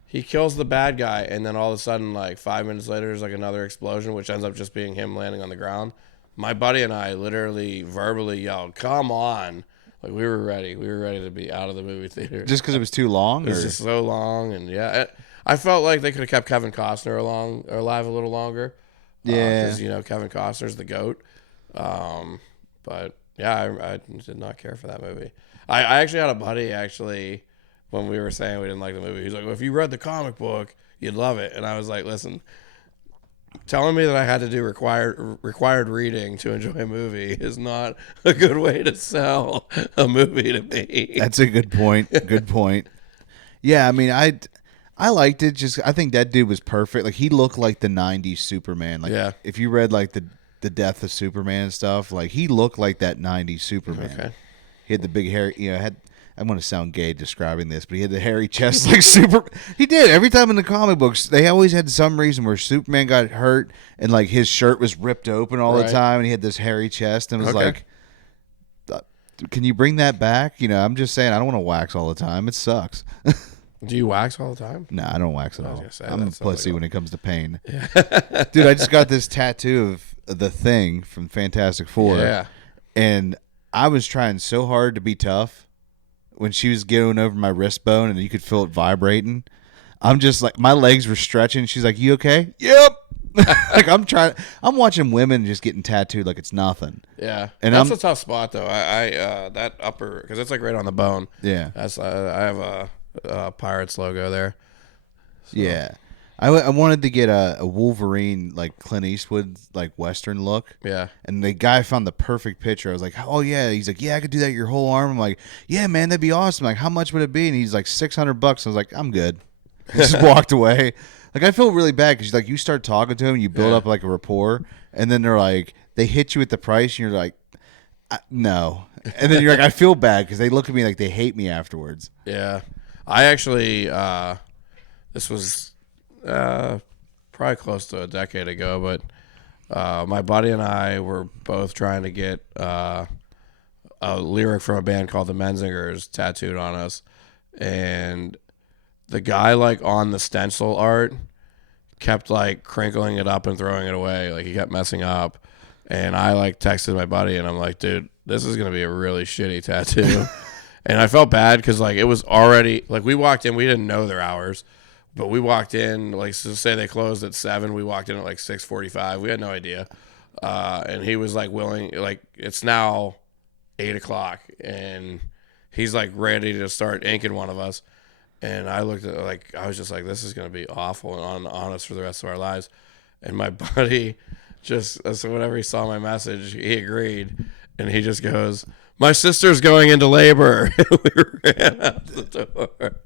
he kills the bad guy, and then all of a sudden, like 5 minutes later, there's like another explosion, which ends up just being him landing on the ground. My buddy and I literally verbally yelled, "Come on!" Like we were ready. We were ready to be out of the movie theater. Just because it was too long? It was just so long, and I felt like they could have kept Kevin Costner alive a little longer. Yeah, because Kevin Costner's the GOAT. But yeah, I did not care for that movie. I actually had a buddy when we were saying we didn't like the movie. He's like, well, if you read the comic book, you'd love it. And I was like, listen, telling me that I had to do required reading to enjoy a movie is not a good way to sell a movie to me. That's a good point. Good point. Yeah, I mean, I liked it. Just I think that dude was perfect. Like he looked like the '90s Superman. Like if you read like the Death of Superman stuff, like he looked like that '90s Superman. Okay. He had the big hair. I'm going to sound gay describing this, but he had the hairy chest like super. He did every time in the comic books. They always had some reason where Superman got hurt and like his shirt was ripped open all the time, and he had this hairy chest, and it was like, can you bring that back? I'm just saying I don't want to wax all the time. It sucks. Do you wax all the time? No, I don't wax at all. Say, I'm a pussy when it comes to pain. Yeah. Dude, I just got this tattoo of the Thing from Fantastic Four. Yeah. And I was trying so hard to be tough when she was going over my wrist bone and you could feel it vibrating. I'm just like, my legs were stretching. She's like, you okay? Yep. Like I'm watching women just getting tattooed like it's nothing. Yeah. And that's a tough spot though. I that upper, because it's like right on the bone. Yeah. That's I have a Pirates logo there. So. Yeah. I wanted to get a Wolverine, like Clint Eastwood, like Western look. Yeah. And the guy found the perfect picture. I was like, oh, yeah. He's like, yeah, I could do that your whole arm. I'm like, yeah, man, that'd be awesome. Like, how much would it be? And he's like, $600. I was like, I'm good. He just walked away. Like, I feel really bad because, like, you start talking to him, you build up, like, a rapport, and then they're like, they hit you with the price, and you're like, no. And then you're like, I feel bad because they look at me like they hate me afterwards. Yeah. I actually, this was probably close to a decade ago, but my buddy and I were both trying to get a lyric from a band called the Menzingers tattooed on us. And the guy, like, on the stencil art kept, like, crinkling it up and throwing it away. Like, he kept messing up. And I like texted my buddy, and I'm like, dude, this is gonna be a really shitty tattoo. And I felt bad because like it was already like we walked in, we didn't know their hours, but we walked in like so say they closed at 7, we walked in at like 6:45. We had no idea, and he was like willing, like it's now 8 o'clock, and he's like ready to start inking one of us. And I looked at like I was just like, this is gonna be awful and on us for the rest of our lives. And my buddy just so whenever he saw my message, he agreed, and he just goes, "My sister's going into labor." We ran out the door,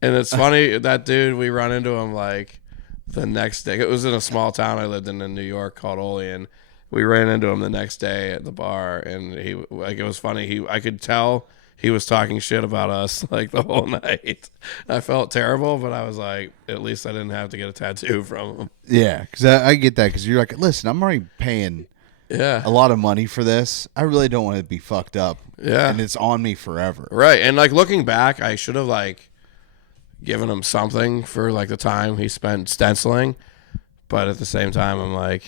and it's funny that dude. We run into him like the next day. It was in a small town I lived in New York called Olean. We ran into him the next day at the bar, and he like it was funny. I could tell he was talking shit about us like the whole night. I felt terrible, but I was like, at least I didn't have to get a tattoo from him. Yeah, because I get that. Because you're like, listen, I'm already paying a lot of money for this. I really don't want to be fucked up. Yeah, and it's on me forever. Right, and like looking back, I should have like given him something for like the time he spent stenciling, but at the same time, I'm like,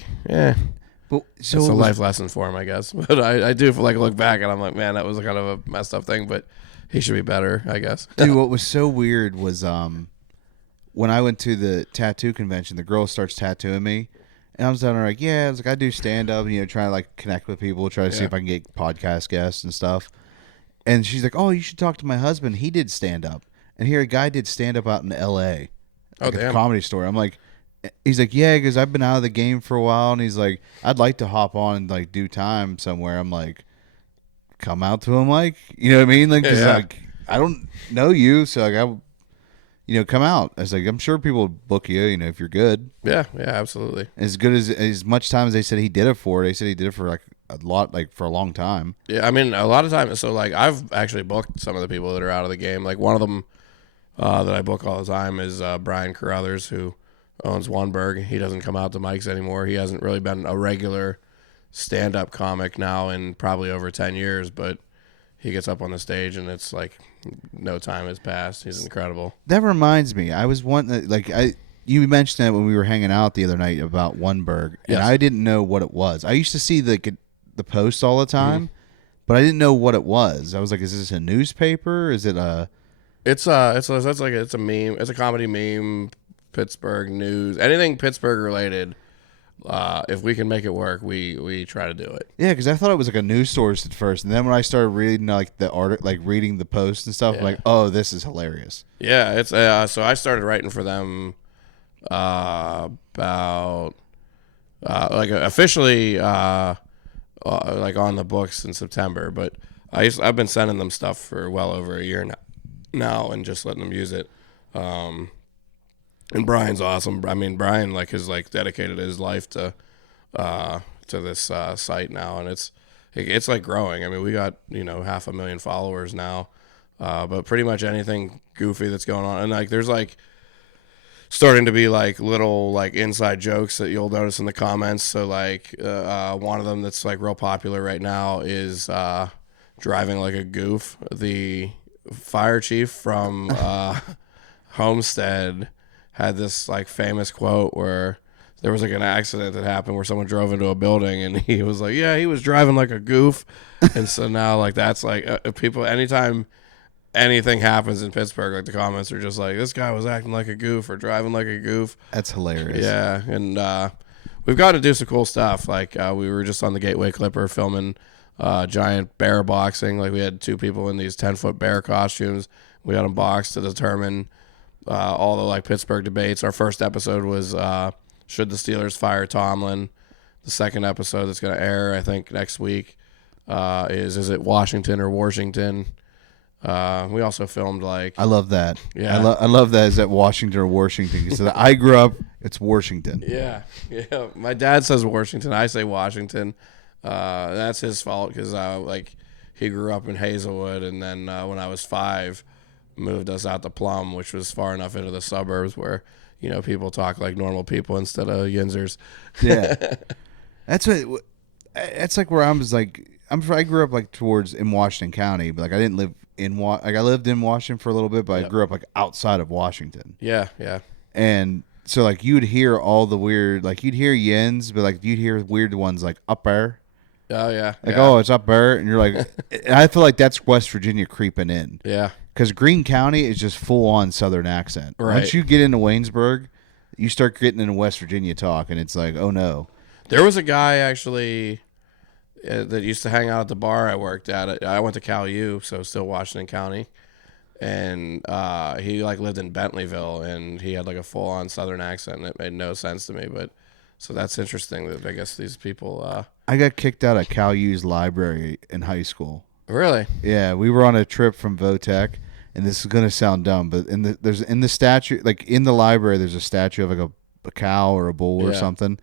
But so it's a life lesson for him, I guess. But I do like look back and I'm like, man, that was kind of a messed up thing, but he should be better, I guess. Dude, what was so weird was when I went to the tattoo convention, the girl starts tattooing me, and I was down there like, yeah, I was like, I do stand up, trying to like connect with people, try to see if I can get podcast guests and stuff. And she's like, oh, you should talk to my husband. He did stand up, and here a guy did stand up out in L.A. Like at the Comedy Store. I'm like. He's like, yeah, because I've been out of the game for a while, and he's like, I'd like to hop on and like do time somewhere. I'm like, come out to him, like, you know what I mean? Like, cause like I don't know you, so like come out. I was like, I'm sure people would book you, if you're good. Yeah, absolutely. As good as much time as they said he did it for. They said he did it for like a lot, like for a long time. Yeah, I mean, a lot of times. So like, I've actually booked some of the people that are out of the game. Like one of them that I book all the time is Brian Carruthers, who owns Oneberg. He doesn't come out to mics anymore. He hasn't really been a regular stand-up comic now in probably over 10 years, but he gets up on the stage and it's like no time has passed. He's incredible. That reminds me. I was you mentioned that when we were hanging out the other night about Oneberg, and I didn't know what it was. I used to see the posts all the time, but I didn't know what it was. I was like, is this a newspaper? Is it a It's a meme. It's a comedy meme. Pittsburgh news, anything Pittsburgh related. If we can make it work, we try to do it. Yeah, because I thought it was like a news source at first, and then when I started reading like the art, like reading the posts and stuff, I'm like, oh, this is hilarious. Yeah, it's so I started writing for them about like officially like on the books in September, but I've been sending them stuff for well over a year now and just letting them use it. And Brian's awesome. I mean, Brian has dedicated his life to this site now, and it's like growing. I mean, we got 500,000 followers now, but pretty much anything goofy that's going on, and like there's like starting to be like little like inside jokes that you'll notice in the comments. So like one of them that's like real popular right now is driving like a goof. The fire chief from Homestead had this like famous quote where there was like an accident that happened where someone drove into a building and he was like, yeah, he was driving like a goof. And so now like that's like people, anytime anything happens in Pittsburgh, like the comments are just like, this guy was acting like a goof or driving like a goof. That's hilarious. Yeah. And we've got to do some cool stuff. Like we were just on the Gateway Clipper filming giant bear boxing. Like we had 2 people in these 10-foot bear costumes. We got them boxed to determine all the like Pittsburgh debates. Our first episode was should the Steelers fire Tomlin. The second episode that's going to air, I think, next week is it Washington or Washington? We also filmed like I love that. Yeah, I love that. Is that Washington or Washington? So I grew up. It's Washington. Yeah. My dad says Washington. I say Washington. That's his fault because he grew up in Hazelwood, and then when I was 5. Moved us out to Plum, which was far enough into the suburbs where people talk like normal people instead of yinzers. Yeah, that's like where I was like I grew up like in Washington County, but like I didn't live in I lived in Washington for a little bit, but I grew up like outside of Washington. Yeah. And So like you'd hear all the weird, like you'd hear yins, but like you'd hear weird ones like upper. Oh yeah. Like, oh, it's up there, and you're like, I feel like that's West Virginia creeping in. Yeah. Because Greene County is just full on Southern accent. Right. Once you get into Waynesburg, you start getting into West Virginia talk, and it's like, oh no. There was a guy actually that used to hang out at the bar I worked at. I went to Cal U, so still Washington County, and he like lived in Bentleyville, and he had like a full on Southern accent, and it made no sense to me. But so that's interesting that I guess these people. I got kicked out of Cal U's library in high school. Really? Yeah, we were on a trip from Votech, and this is gonna sound dumb, but there's in the statue, like in the library, there's a statue of like a cow or a bull or something.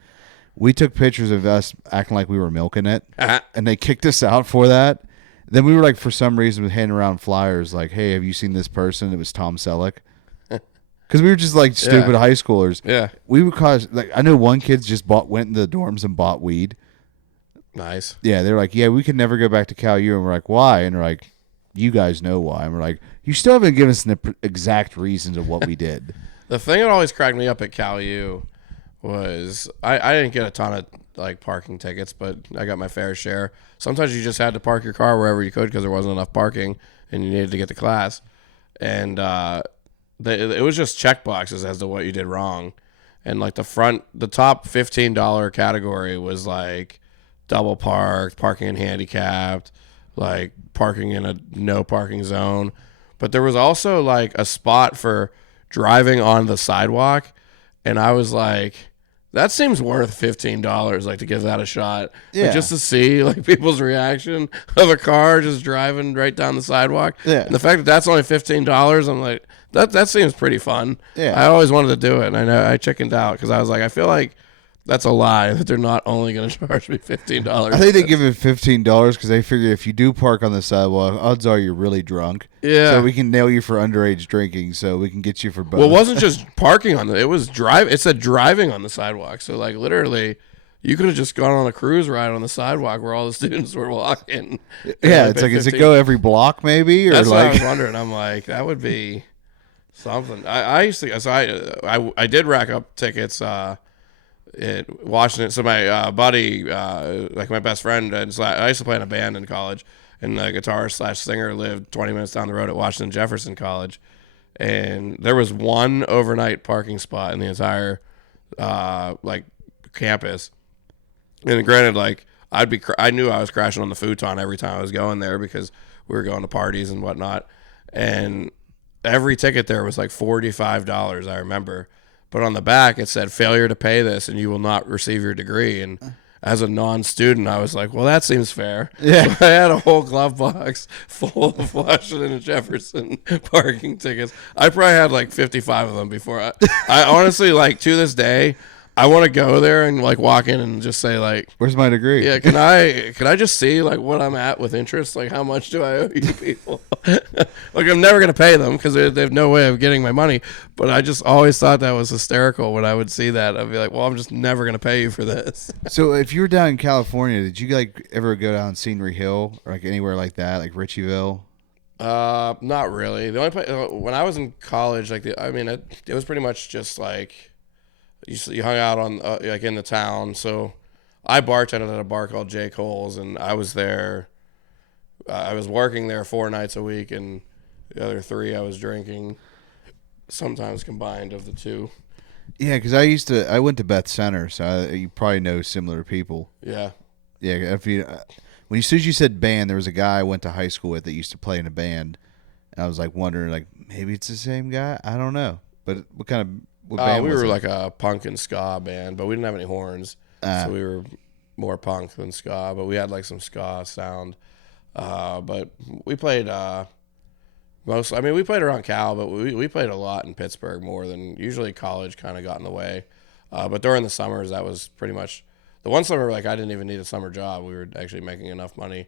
We took pictures of us acting like we were milking it, and they kicked us out for that. Then we were like, for some reason, handing around flyers like, "Hey, have you seen this person?" It was Tom Selleck. Because we were just like stupid high schoolers. Yeah. We would cause like I know one kid just went into the dorms and bought weed. Nice. Yeah, they're like, yeah, we can never go back to Cal U, and we're like, why? And they're like, you guys know why. And we're like, you still haven't given us the exact reasons of what we did. The thing that always cracked me up at Cal U was I didn't get a ton of like parking tickets, but I got my fair share. Sometimes you just had to park your car wherever you could because there wasn't enough parking, and you needed to get to class. And it was just check boxes as to what you did wrong. And like the top $15 category was like double parked, parking in handicapped, like parking in a no parking zone. But there was also like a spot for driving on the sidewalk, and I was like, that seems worth $15, like to give that a shot. Yeah. Like, just to see like people's reaction of a car just driving right down the sidewalk. Yeah. And the fact that that's only $15, I'm like, that seems pretty fun. Yeah. I always wanted to do it, and I know I chickened out because I was like, I feel like that's a lie that they're not only going to charge me $15. I think they give it $15 because they figure if you do park on the sidewalk, odds are you're really drunk. Yeah. So we can nail you for underage drinking, so we can get you for both. Well, it wasn't just parking on it was it said driving on the sidewalk. So like literally you could have just gone on a cruise ride on the sidewalk where all the students were walking. Yeah, it's like, does it go every block maybe? Or That's like... what I was wondering. I'm like, that would be something. I used to, so I did rack up tickets at Washington. So my buddy, like my best friend, and so I used to play in a band in college, and the guitarist/singer lived 20 minutes down the road at Washington Jefferson College, and there was one overnight parking spot in the entire like campus. And granted, like I knew I was crashing on the futon every time I was going there because we were going to parties and whatnot, and every ticket there was like $45. I remember. But on the back, it said, failure to pay this and you will not receive your degree. And as a non-student, I was like, well, that seems fair. Yeah. So I had a whole glove box full of Washington and Jefferson parking tickets. I probably had like 55 of them before. I honestly, like, to this day, I want to go there and like walk in and just say like, where's my degree? yeah, can I just see like what I'm at with interest? Like how much do I owe you people? Like I'm never gonna pay them because they have no way of getting my money. But I just always thought that was hysterical when I would see that. I'd be like, well, I'm just never gonna pay you for this. So if you were down in California, did you like ever go down Scenery Hill or like anywhere like that, like Ritchieville? Not really. The only place when I was in college, like it was pretty much just like. You hung out on like in the town. So I bartended at a bar called J. Cole's, and I was there. I was working there 4 nights a week, and the other 3 I was drinking, sometimes combined of the 2. Yeah, because I went to Beth Center, so you probably know similar people. Yeah. Yeah, if you as soon as you said band, there was a guy I went to high school with that used to play in a band, and I was like wondering, like maybe it's the same guy. I don't know, but what kind of what band we was were it? like a punk and ska band, but we didn't have any horns, so we were more punk than ska. But we had like some ska sound. But we played most. I mean, we played around Cal, but we played a lot in Pittsburgh more than usually. College kind of got in the way. But during the summers, that was pretty much the one summer. Like I didn't even need a summer job. We were actually making enough money.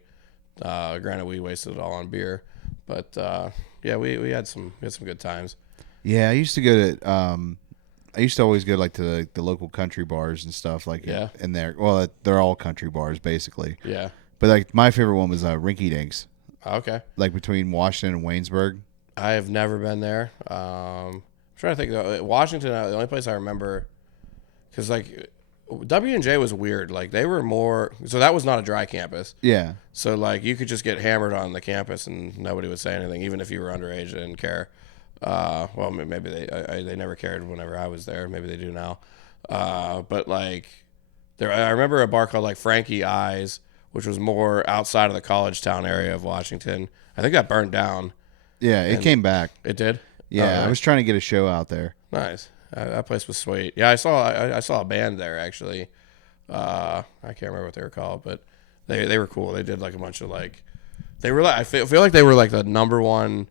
Granted, we wasted it all on beer, but yeah, we had some good times. Yeah, I used to go to. I used to always go like to the local country bars and stuff like in there. Well, they're all country bars basically. Yeah. But like my favorite one was Rinky Dinks. Okay. Like between Washington and Waynesburg. I have never been there. trying to think though. Washington, the only place I remember, because like W&J was weird. Like they were more, so that was not a dry campus. Yeah. So like you could just get hammered on the campus and nobody would say anything, even if you were underage. They didn't care. Well, maybe they never cared whenever I was there. Maybe they do now. But like I remember a bar called like Frankie Eyes, which was more outside of the college town area of Washington. I think that burned down. Yeah, it came back. It did. Yeah, I was trying to get a show out there. Nice. That place was sweet. Yeah, I saw a band there actually. I can't remember what they were called, but they were cool. They did like a bunch of like, they were like, I feel like they were like the #1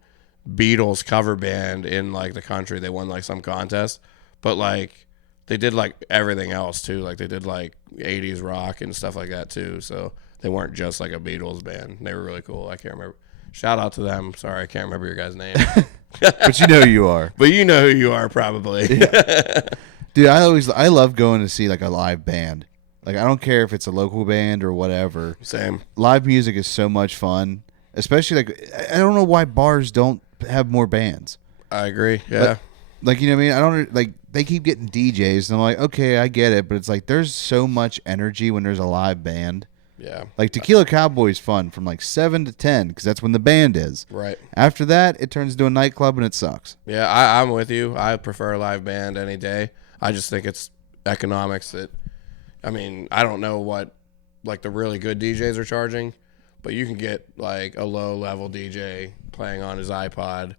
Beatles cover band in like the country. They won like some contest, but like they did like everything else too. Like they did like 80s rock and stuff like that too. So they weren't just like a Beatles band. They were really cool. I can't remember. Shout out to them. Sorry, I can't remember your guys' name. But you know who you are. But you know who you are probably. Yeah. Dude, I love going to see like a live band. Like I don't care if it's a local band or whatever. Same. Live music is so much fun. Especially like I don't know why bars don't have more bands. I agree. Yeah. Like you know what I mean? I don't like they keep getting DJs and I'm like, okay, I get it, but it's like there's so much energy when there's a live band. Yeah. Like Tequila Cowboy's fun from like 7 to 10 because that's when the band is. Right. After that, it turns into a nightclub and it sucks. Yeah, I'm with you. I prefer a live band any day. I just think it's economics that, I mean, I don't know what like the really good DJs are charging, but you can get like a low level DJ playing on his iPod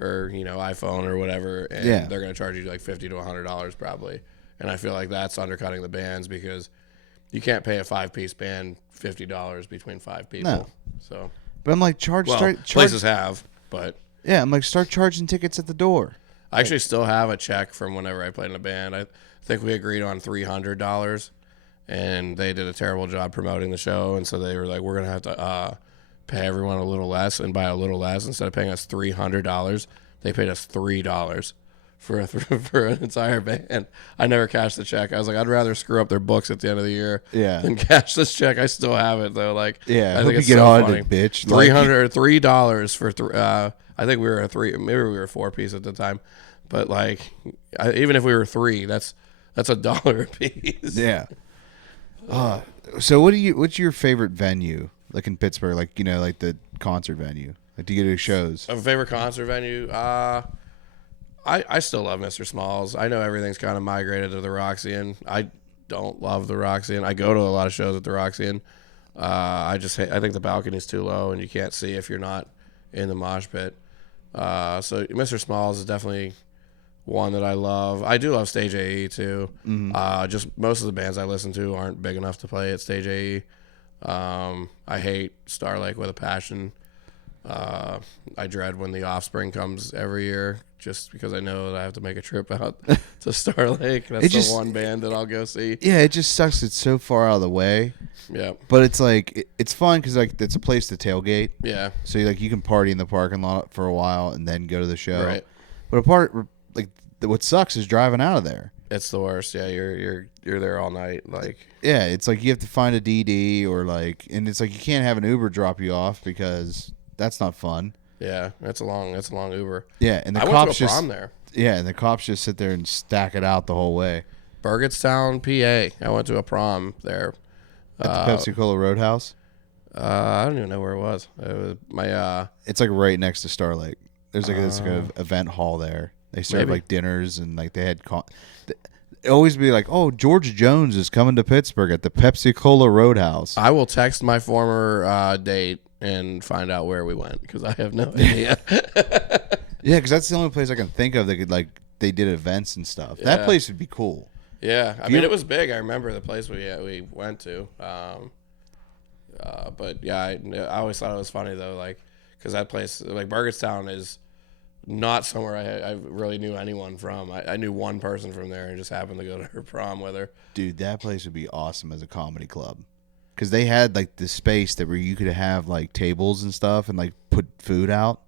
or, you know, iPhone or whatever, and they're going to charge you like $50 to $100 probably. And I feel like that's undercutting the bands because you can't pay a 5-piece band $50 between 5 people. No. So, but I'm like, charge. Places have, but yeah, I'm like, start charging tickets at the door. I actually still have a check from whenever I played in a band. I think we agreed on $300, and they did a terrible job promoting the show, and so they were like, we're gonna have to pay everyone a little less, and by a little less, instead of paying us $300, they paid us $3. For an entire band. I never cashed the check. I was like, I'd rather screw up their books at the end of the year than cash this check. I still have it though. Like, I think it's so funny. Bitch. $300 for I think we were maybe we were a 4-piece at the time, but like, even if we were 3, that's $1 a piece. Yeah. So what's your favorite venue like in Pittsburgh? Like you know, like the concert venue. Like do you go to shows? A favorite concert venue? I still love Mr. Smalls. I know everything's kind of migrated to the Roxy-in. I don't love the Roxy-in. I go to a lot of shows at the Roxy-in. I think the balcony's too low and you can't see if you're not in the mosh pit. So Mr. Smalls is definitely one that I love. I do love Stage AE too. Mm-hmm. Just most of the bands I listen to aren't big enough to play at Stage AE. I hate Star Lake with a passion. I dread when The Offspring comes every year just because I know that I have to make a trip out to Star Lake. That's the one band that I'll go see. Yeah, it just sucks. It's so far out of the way. Yeah. But it's like it's fun because like it's a place to tailgate. Yeah. So like you can party in the parking lot for a while and then go to the show. Right. But what sucks is driving out of there. It's the worst. Yeah, you're there all night. Like. Yeah, it's like you have to find a DD or like, and it's like you can't have an Uber drop you off because that's not fun. Yeah, that's a long Uber. Yeah, and the cops went to a prom there. Yeah, and the cops just sit there and stack it out the whole way. Burgettstown, PA. I went to a prom there. At the Pepsi Cola Roadhouse? I don't even know where it was. It was my. It's like right next to Star Lake. There's like this like a event hall there. They serve like dinners and like they had. It always be like, oh, George Jones is coming to Pittsburgh at the Pepsi Cola Roadhouse. I will text my former date and find out where we went because I have no idea. Yeah, because that's the only place I can think of that could like they did events and stuff. Yeah. That place would be cool. Yeah, I mean it was big. I remember the place we went to. But yeah, I always thought it was funny though, like because that place like Burgettstown is not somewhere I really knew anyone from. I knew one person from there and just happened to go to her prom with her. Dude, that place would be awesome as a comedy club. Because they had like the space that where you could have like tables and stuff and like put food out.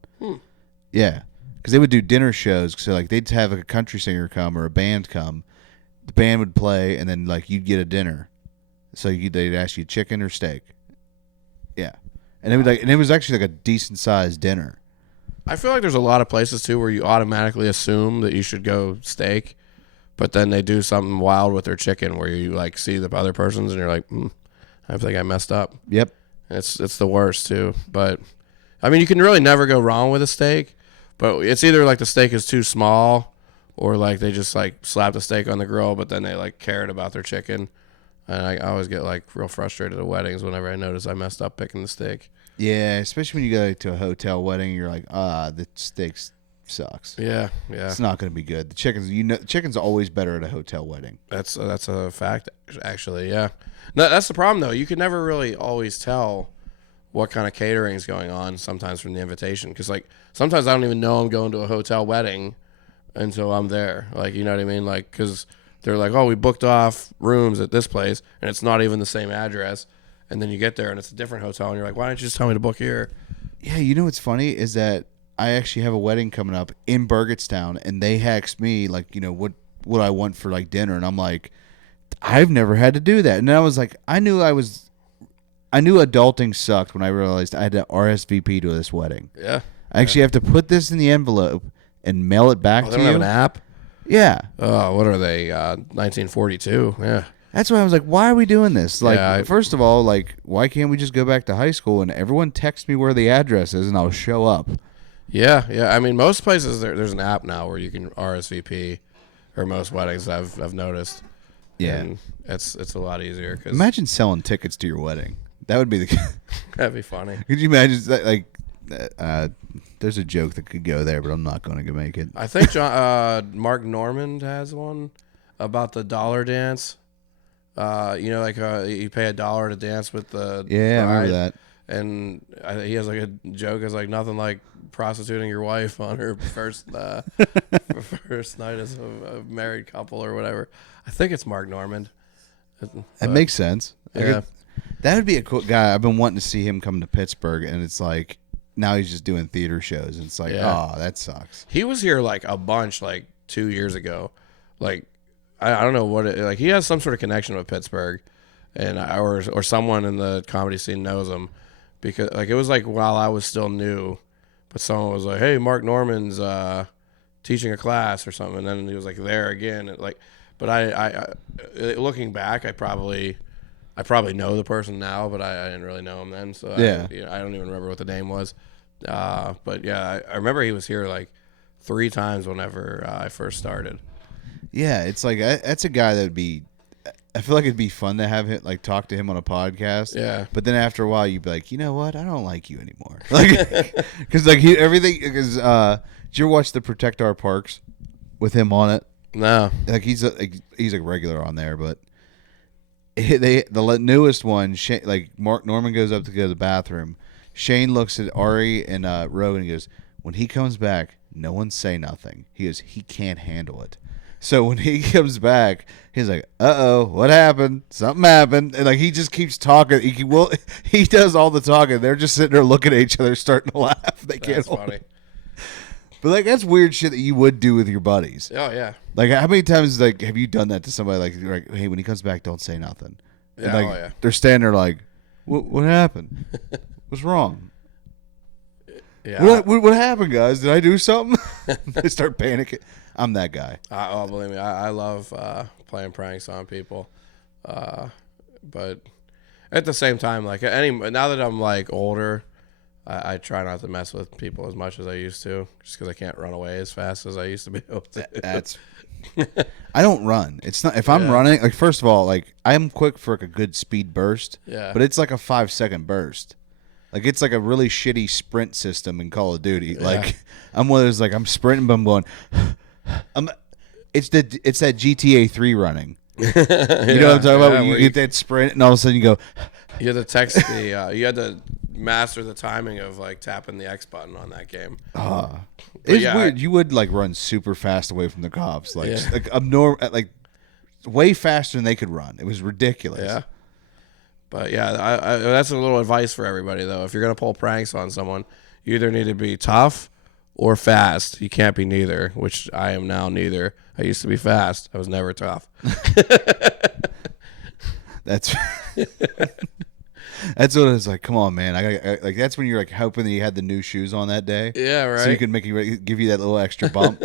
Yeah. Because they would do dinner shows. So like they'd have a country singer come or a band come. The band would play and then like you'd get a dinner. So they'd ask you chicken or steak. Yeah. And it was actually like a decent sized dinner. I feel like there's a lot of places too where you automatically assume that you should go steak, but then they do something wild with their chicken where you like see the other person's and you're like, I think I messed up. Yep. It's the worst too. But I mean, you can really never go wrong with a steak, but it's either like the steak is too small or like they just like slapped a steak on the grill, but then they like cared about their chicken. And I always get like real frustrated at weddings whenever I notice I messed up picking the steak. Yeah, especially when you go to a hotel wedding, you're like, the steak sucks. Yeah. It's not going to be good. The chicken's always better at a hotel wedding. That's a fact, actually. Yeah, no, that's the problem though. You can never really always tell what kind of catering is going on sometimes from the invitation, because like sometimes I don't even know I'm going to a hotel wedding until I'm there. Like, you know what I mean? Like, because they're like, oh, we booked off rooms at this place, and it's not even the same address. And then you get there and it's a different hotel, and you're like, why don't you just tell me to book here? Yeah, you know what's funny is that I actually have a wedding coming up in Burgettstown, and they asked me like, what I want for like dinner, and I'm like, I've never had to do that. And then I was like, I knew adulting sucked when I realized I had to RSVP to this wedding. Yeah. I actually have to put this in the envelope and mail it back to They you. don't have an app? Yeah. Oh, what are they? 1942. Yeah. That's why I was like, why are we doing this? Like, Yeah, first of all, like, why can't we just go back to high school and everyone text me where the address is and I'll show up? Yeah. I mean, most places there's an app now where you can RSVP, or most weddings I've noticed. Yeah. And it's a lot easier. Cause Imagine selling tickets to your wedding. That would be the. that'd be funny. Could you imagine that? Like, there's a joke that could go there, but I'm not going to make it. I think Mark Normand has one about the dollar dance. Like you pay $1 to dance with the Yeah, I bride. remember that. And he has like a joke. It's like nothing like prostituting your wife on her first first night as a married couple or whatever. I think it's Mark Normand. That makes sense. Yeah. That would be a cool guy. I've been wanting to see him come to Pittsburgh, and it's like now he's just doing theater shows. And it's like, Yeah. oh, that sucks. He was here like a bunch like 2 years ago. Like I don't know what like he has some sort of connection with Pittsburgh, and or someone in the comedy scene knows him, because like it was like while I was still new, but someone was like, hey, Mark Normand's teaching a class or something, and then he was like there again. And like, but I looking back, I probably know the person now, but I didn't really know him then. So Yeah. I don't even remember what the name was. But yeah, I remember he was here like 3 times whenever I first started. Yeah, it's like that's a guy that would be. I feel like it'd be fun to have him, like, talk to him on a podcast. Yeah. But then after a while, you'd be like, you know what? I don't like you anymore. Like, because like everything. Because did you ever watch the Protect Our Parks with him on it? No. Like he's a regular on there, but the newest one, Shane, like Mark Norman goes up to go to the bathroom. Shane looks at Ari and Rogan and goes, when he comes back, no one say nothing. He goes, he can't handle it. So when he comes back, he's like, "Uh-oh, what happened? Something happened." And like he just keeps talking. He does all the talking. They're just sitting there looking at each other, starting to laugh. They can't. That's funny. But like that's weird shit that you would do with your buddies. Oh yeah. Like how many times like have you done that to somebody? Like hey, when he comes back, don't say nothing. Yeah. And, like, Oh yeah. They're standing there like, what happened? What's wrong? Yeah. What happened, guys? Did I do something? They start panicking. I'm that guy. Believe me, I love playing pranks on people, but at the same time, like now that I'm like older, I try not to mess with people as much as I used to, just because I can't run away as fast as I used to be able to. That's. I don't run. It's not if I'm running. Like first of all, like I'm quick for like a good speed burst. Yeah. But it's like a 5-second burst. Like it's like a really shitty sprint system in Call of Duty. Yeah. Like I'm one of those like I'm sprinting, but I'm going. It's that GTA 3 running. You know what I'm talking about? When you get that sprint, and all of a sudden you go. You had to text you had to master the timing of like tapping the X button on that game. It's weird. You would like run super fast away from the cops, like Yeah. like way faster than they could run. It was ridiculous. Yeah. But yeah, I that's a little advice for everybody though. If you're gonna pull pranks on someone, you either need to be tough or fast. You can't be neither, which I am now neither. I used to be fast. I was never tough. That's That's what it was like. Come on, man. Like that's when you're like hoping that you had the new shoes on that day. Yeah, right. So you can give you that little extra bump.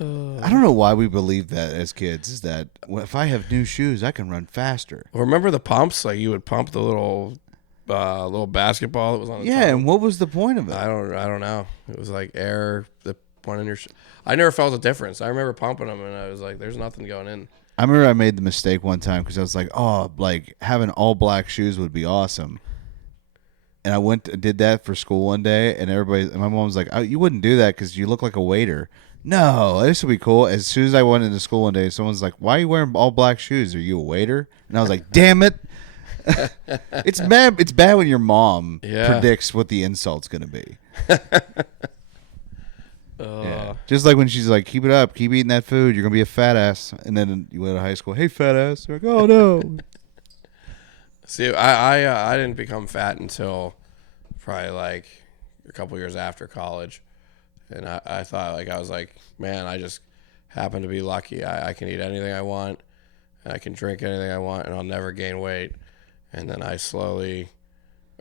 I don't know why we believe that as kids. Is that if I have new shoes, I can run faster? Well, remember the pumps? Like you would pump the little basketball that was on the top. And what was the point of it? I don't know. It was like air that went in your I never felt a difference. I remember pumping them, and I was like, "There's nothing going in." I remember I made the mistake one time because I was like, "Oh, like having all black shoes would be awesome." And I did that for school one day, and my mom was like, "Oh, you wouldn't do that because you look like a waiter." No, this would be cool. As soon as I went into school one day, someone's like, "Why are you wearing all black shoes? Are you a waiter?" And I was like, "Damn it!" It's bad. It's bad when your mom predicts what the insult's gonna be. Yeah. Just like when she's like, "Keep it up, keep eating that food. You're gonna be a fat ass." And then you go to high school, "Hey, fat ass." They're like, "Oh no." See, I didn't become fat until probably like a couple years after college, and I thought I was like, man, I just happen to be lucky. I can eat anything I want, and I can drink anything I want, and I'll never gain weight. And then I slowly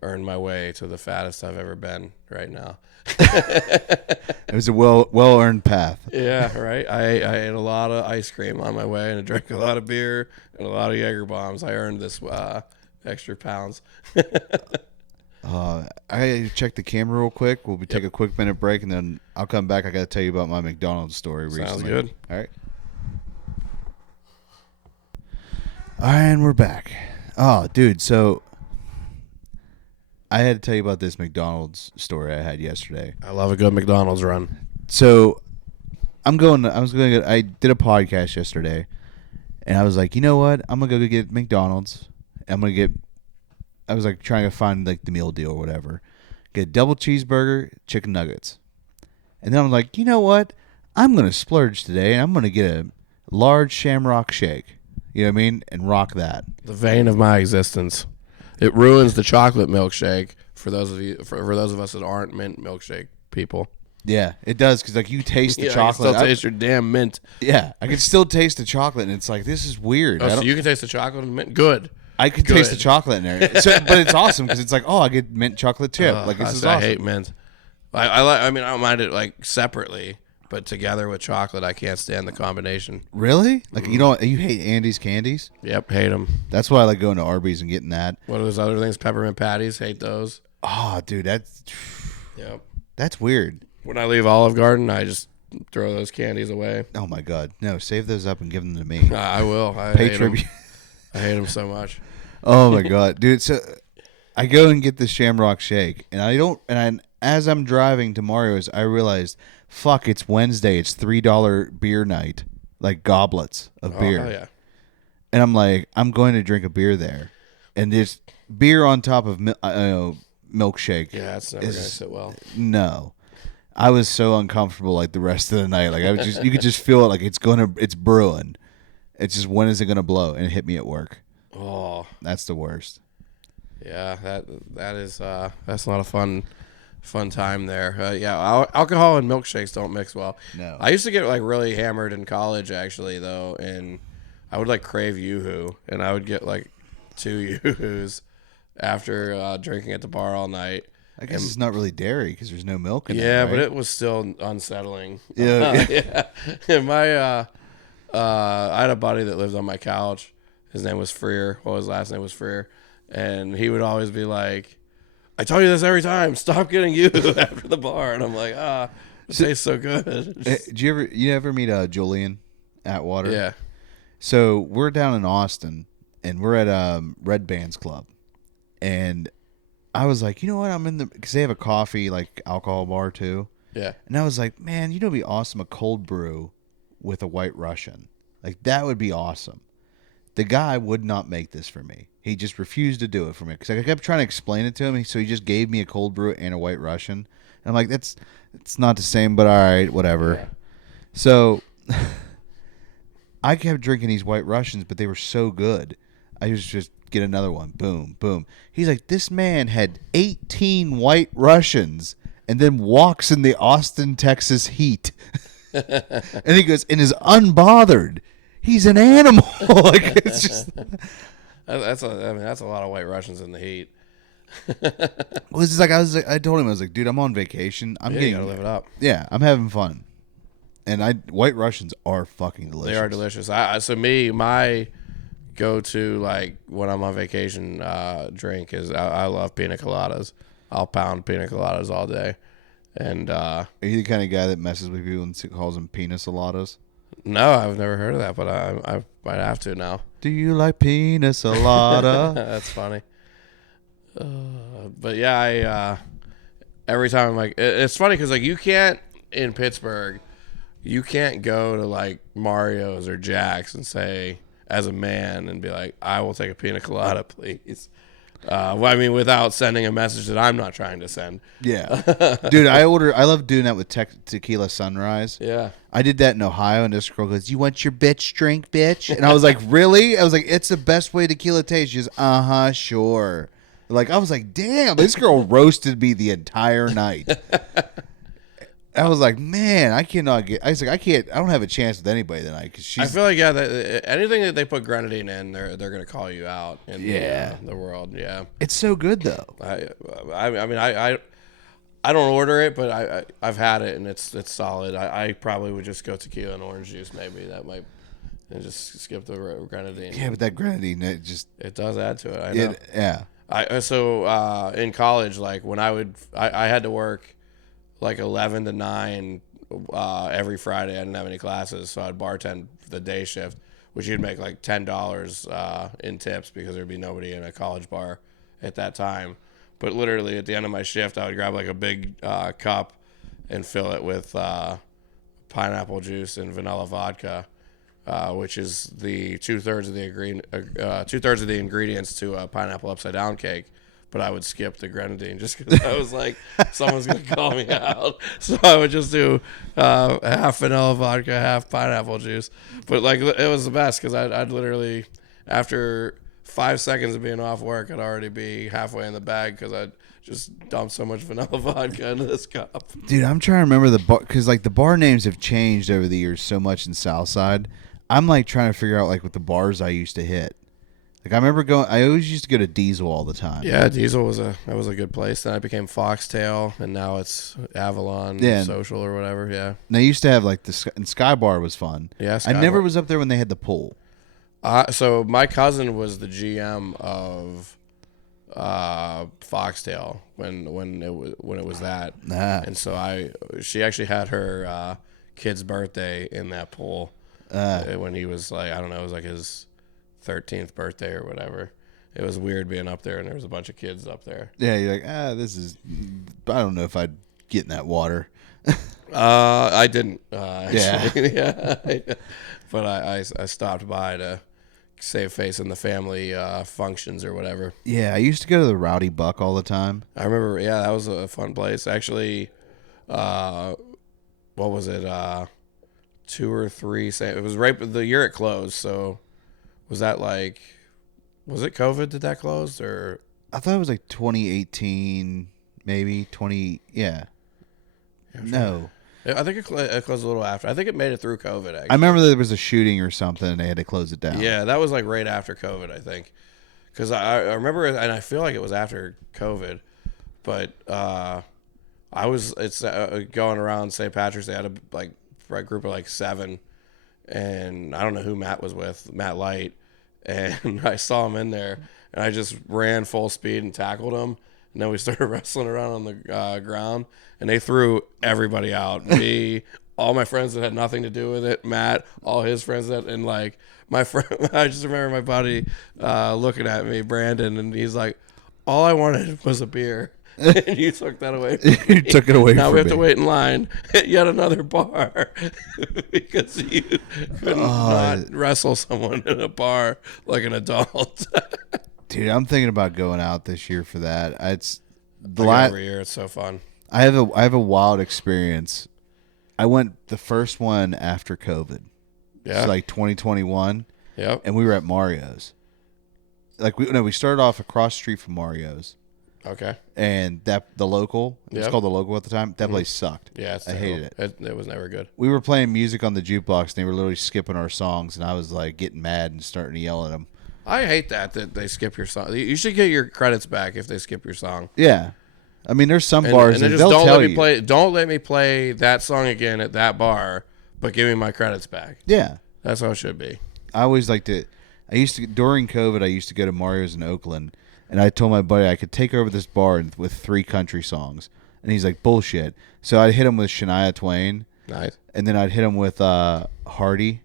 earned my way to the fattest I've ever been right now. It was a well earned path. Yeah, right. I ate a lot of ice cream on my way, and I drank a lot of beer and a lot of Jaeger bombs. I earned this extra pounds. I gotta check the camera real quick. We'll take a quick minute break, and then I'll come back. I gotta tell you about my McDonald's story recently. Sounds good. All right. And we're back. Oh, dude. So I had to tell you about this McDonald's story I had yesterday. I love a good McDonald's run. So I did a podcast yesterday, and I was like, you know what? I'm gonna go get McDonald's. I was like trying to find like the meal deal or whatever. Get a double cheeseburger, chicken nuggets. And then I'm like, you know what? I'm gonna splurge today, and I'm gonna get a large Shamrock Shake. You know what I mean? And rock that. The vein of my existence. It ruins the chocolate milkshake for those of us that aren't mint milkshake people. Yeah, it does, because like you taste the chocolate. You can still taste your damn mint. Yeah, I can still taste the chocolate, and it's like, this is weird. Oh, so you can taste the chocolate and mint? Good. I can taste the chocolate in there, but it's awesome because it's like, oh, I get mint chocolate chip. Like this is awesome. I hate mint. I don't mind it like separately, but together with chocolate, I can't stand the combination. Really? Like you hate Andy's candies? Yep, hate them. That's why I like going to Arby's and getting that. What are those other things? Peppermint patties, hate those. Oh, dude, that's weird. When I leave Olive Garden, I just throw those candies away. Oh my God, no! Save those up and give them to me. I will. I Pay hate tribute. I hate them so much. Oh my God, dude! So I go and get the Shamrock Shake, and as I'm driving to Mario's, I realized, fuck, it's Wednesday. It's $3 beer night, like goblets of beer. Oh yeah. And I'm like, I'm going to drink a beer there, and there's beer on top of milkshake. Yeah, that's never gonna sit well. No, I was so uncomfortable like the rest of the night. Like you could just feel it, like it's brewing. It's just, when is it gonna blow? And it hit me at work. Oh, that's the worst. Yeah, that is that's not a fun time there. Alcohol and milkshakes don't mix well. No. I used to get like really hammered in college actually though, and I would like crave Yoo-hoo, and I would get like 2 Yoo-hoos after drinking at the bar all night. I guess it's not really dairy because there's no milk in it. Yeah, right? but it was still unsettling. Yeah. Yeah. And I had a buddy that lived on my couch. His name was Freer. Well, his last name was Freer. And he would always be like, I tell you this every time, stop getting you after the bar. And I'm like, it tastes so good. Did you ever meet Julian Atwater? Yeah. So we're down in Austin, and we're at Red Bands Club. And I was like, you know what? Because they have a coffee, like, alcohol bar, too. Yeah. And I was like, man, it'd be awesome, a cold brew with a White Russian. Like, that would be awesome. The guy would not make this for me. He just refused to do it for me because I kept trying to explain it to him. So he just gave me a cold brew and a White Russian. And I'm like, it's not the same, but all right, whatever. Yeah. So I kept drinking these White Russians, but they were so good. I was just get another one. Boom, boom. He's like, this man had 18 White Russians and then walks in the Austin, Texas heat. And he goes, and is unbothered. He's an animal. Like, it's just, That's a lot of White Russians in the heat. Well, it's just like I told him, I was like, dude, I'm on vacation. I'm You gotta live it up. Yeah, I'm having fun. And White Russians are fucking delicious. They are delicious. My go-to, like, when I'm on vacation drink is I love pina coladas. I'll pound pina coladas all day. And Are you the kind of guy that messes with people and calls them pina coladas? no, I've never heard of that, but I might have to now. Do you like pina colada? That's funny. But yeah, I every time I'm like, it's funny because like you can't in Pittsburgh, you can't go to like Mario's or Jack's and say as a man and be like, I will take a pina colada, please. Well, I mean, without sending a message that I'm not trying to send. Yeah, dude, I love doing that with Tequila Sunrise. Yeah. I did that in Ohio, and this girl goes, "You want your bitch drink, bitch?" And I was like, "Really?" I was like, "It's the best way tequila tastes." She goes, sure. Like, I was like, "Damn, this girl roasted me the entire night." I was like, "Man, I cannot get." I was like, I don't have a chance with anybody tonight because she's. I feel like anything that they put grenadine in, they're gonna call you out in the world. Yeah. It's so good though. I mean I don't order it, but I've had it and it's solid. I probably would just go tequila and orange juice maybe. That might and just skip the grenadine. Yeah, but that grenadine, it does add to it. I know. Yeah. In college, like when I had to work like 11 to 9 every Friday. I didn't have any classes, so I'd bartend the day shift, which you'd make like $10 in tips because there'd be nobody in a college bar at that time. But literally at the end of my shift, I would grab like a big cup and fill it with pineapple juice and vanilla vodka, which is the 2/3 of the ingredients to a pineapple upside down cake. But I would skip the grenadine just because I was like, someone's going to call me out. So I would just do half vanilla vodka, half pineapple juice. But like it was the best because I'd literally, after 5 seconds of being off work, I'd already be halfway in the bag because I'd just dumped so much vanilla vodka into this cup. Dude, I'm trying to remember the bar because like the bar names have changed over the years so much in Southside. I'm like trying to figure out like what the bars I used to hit. Like I remember I always used to go to Diesel all the time. Yeah, Diesel was a good place. Then I became Foxtail, and now it's Avalon Social or whatever. Yeah. And they used to have like and Sky Bar was fun. Yeah, I never was up there when they had the pool. So my cousin was the GM of Foxtail when it was that, and so she actually had her kid's birthday in that pool when he was like, I don't know, it was like his 13th birthday or whatever. It was weird being up there and there was a bunch of kids up there. Yeah, you're like, this is, I don't know if I'd get in that water. I didn't actually. Yeah. Yeah. But I stopped by to save face in the family functions or whatever. Yeah, I used to go to the Rowdy Buck all the time. I remember, that was a fun place. Actually, what was it, 2 or 3, it was right the year it closed, so was that like, was it COVID did that close or? I thought it was like 2018, maybe 20. Yeah. No. I think it closed a little after. I think it made it through COVID, actually. I remember there was a shooting or something and they had to close it down. Yeah, that was like right after COVID, I think. Because I remember, and I feel like it was after COVID, but it's going around St. Patrick's Day. I had a group of like 7, and I don't know who Matt was with, Matt Light, and I saw him in there, and I just ran full speed and tackled him, and then we started wrestling around on the ground, and they threw everybody out. Me, all my friends that had nothing to do with it, Matt, all his friends and like my friend, I just remember my buddy looking at me, Brandon, and he's like, all I wanted was a beer. And you took that away from me. You took it away from me. Now we have to wait in line at yet another bar because you couldn't not wrestle someone in a bar like an adult. Dude, I'm thinking about going out this year for that. Every year, it's so fun. I have a wild experience. I went the first one after COVID. Yeah. It's like 2021. Yep. And we were at Mario's. Like we started off across the street from Mario's. Okay. And the local, it was called the local at the time. That place sucked. Yeah, I hated it. It was never good. We were playing music on the jukebox, and they were literally skipping our songs, and I was like getting mad and starting to yell at them. I hate that they skip your song. You should get your credits back if they skip your song. Yeah. I mean, there's some bars and that just they'll don't tell let me you. play. Don't let me play that song again at that bar, but give me my credits back. Yeah. That's how it should be. I always liked it. During COVID, I used to go to Mario's in Oakland, and I told my buddy I could take over this bar with 3 country songs. And he's like, bullshit. So I'd hit him with Shania Twain. Nice. And then I'd hit him with Hardy,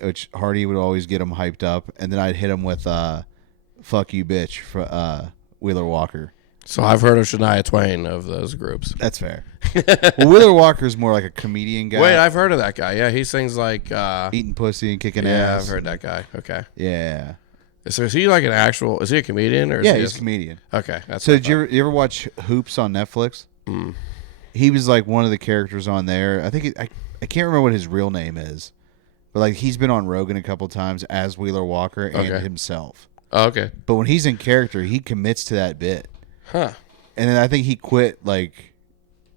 which Hardy would always get him hyped up. And then I'd hit him with Fuck You Bitch for Wheeler Walker. So I've heard of Shania Twain of those groups. That's fair. Well, Wheeler Walker's more like a comedian guy. Wait, I've heard of that guy. Yeah, he sings like... eating pussy and kicking yeah, ass. I've heard that guy. Okay. Yeah. So is he like an actual... Is he a comedian? Or is Yeah, he he's a comedian. Okay. That's So did you ever watch Hoops on Netflix? Mm. He was like one of the characters on there. I think I can't remember what his real name is, but like he's been on Rogan a couple times as Wheeler Walker and himself. Oh, okay. But when he's in character, he commits to that bit. Huh. And then I think he quit like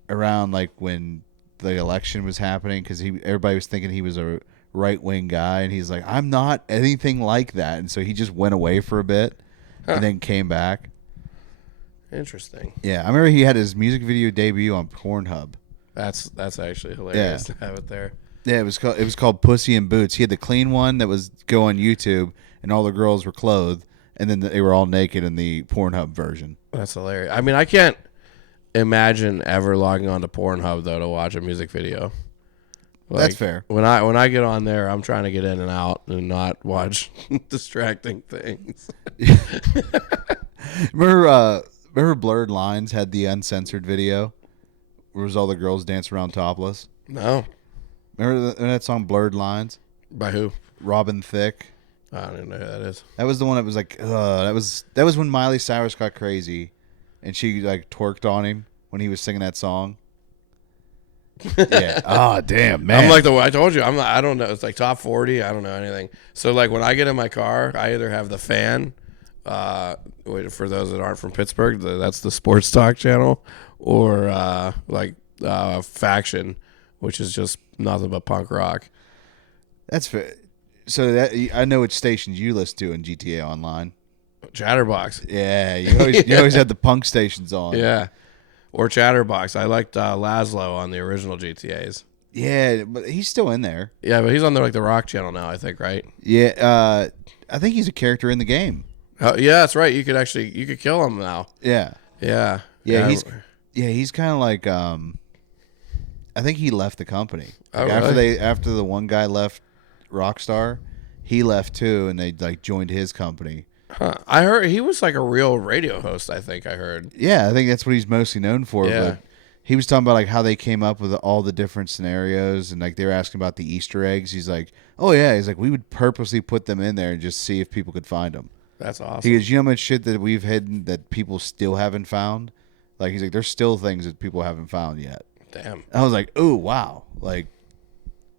around like when the election was happening because everybody was thinking he was a right wing guy, and he's like, I'm not anything like that, and so he just went away for a bit and then came back. Interesting. Yeah, I remember he had his music video debut on Pornhub. That's actually hilarious to have it there. Yeah, it was called Pussy in Boots. He had the clean one that was go on YouTube, and all the girls were clothed, and then they were all naked in the Pornhub version. That's hilarious. I mean, I can't imagine ever logging on to Pornhub though to watch a music video. Like, That's fair. When I get on there, I'm trying to get in and out and not watch distracting things. Remember Blurred Lines had the uncensored video where it was all the girls dancing around topless? No. Remember that song Blurred Lines? By who? Robin Thicke. I don't even know who that is. That was the one that was like, that was when Miley Cyrus got crazy, and she like twerked on him when he was singing that song. Yeah. Oh damn, man. I'm like I told you. I don't know. It's like top 40. I don't know anything. So like when I get in my car, I either have the Fan. For those that aren't from Pittsburgh, that's the sports talk channel, or Faction, which is just nothing but punk rock. That's fair. So that I know which stations you listen to in GTA Online. Chatterbox. Yeah, you always had the punk stations on. Yeah, or Chatterbox. I liked Laszlo on the original GTAs. Yeah, but he's still in there. Yeah, but he's on the rock channel now, I think, right? Yeah, I think he's a character in the game. Yeah, that's right. You could kill him now. Yeah. Yeah. He's kind of like I think he left the company. Oh, Like, really? after the one guy left Rockstar, he left too, and they like joined his company. Huh. I heard he was like a real radio host. I think I heard. Yeah, I think that's what he's mostly known for. Yeah. But he was talking about like how they came up with all the different scenarios, and like they were asking about the Easter eggs. He's like, "Oh yeah," he's like, "We would purposely put them in there and just see if people could find them." That's awesome. He goes, "You know how much shit that we've hidden that people still haven't found?" Like he's like, "There's still things that people haven't found yet." Damn. I was like, "Oh wow!" Like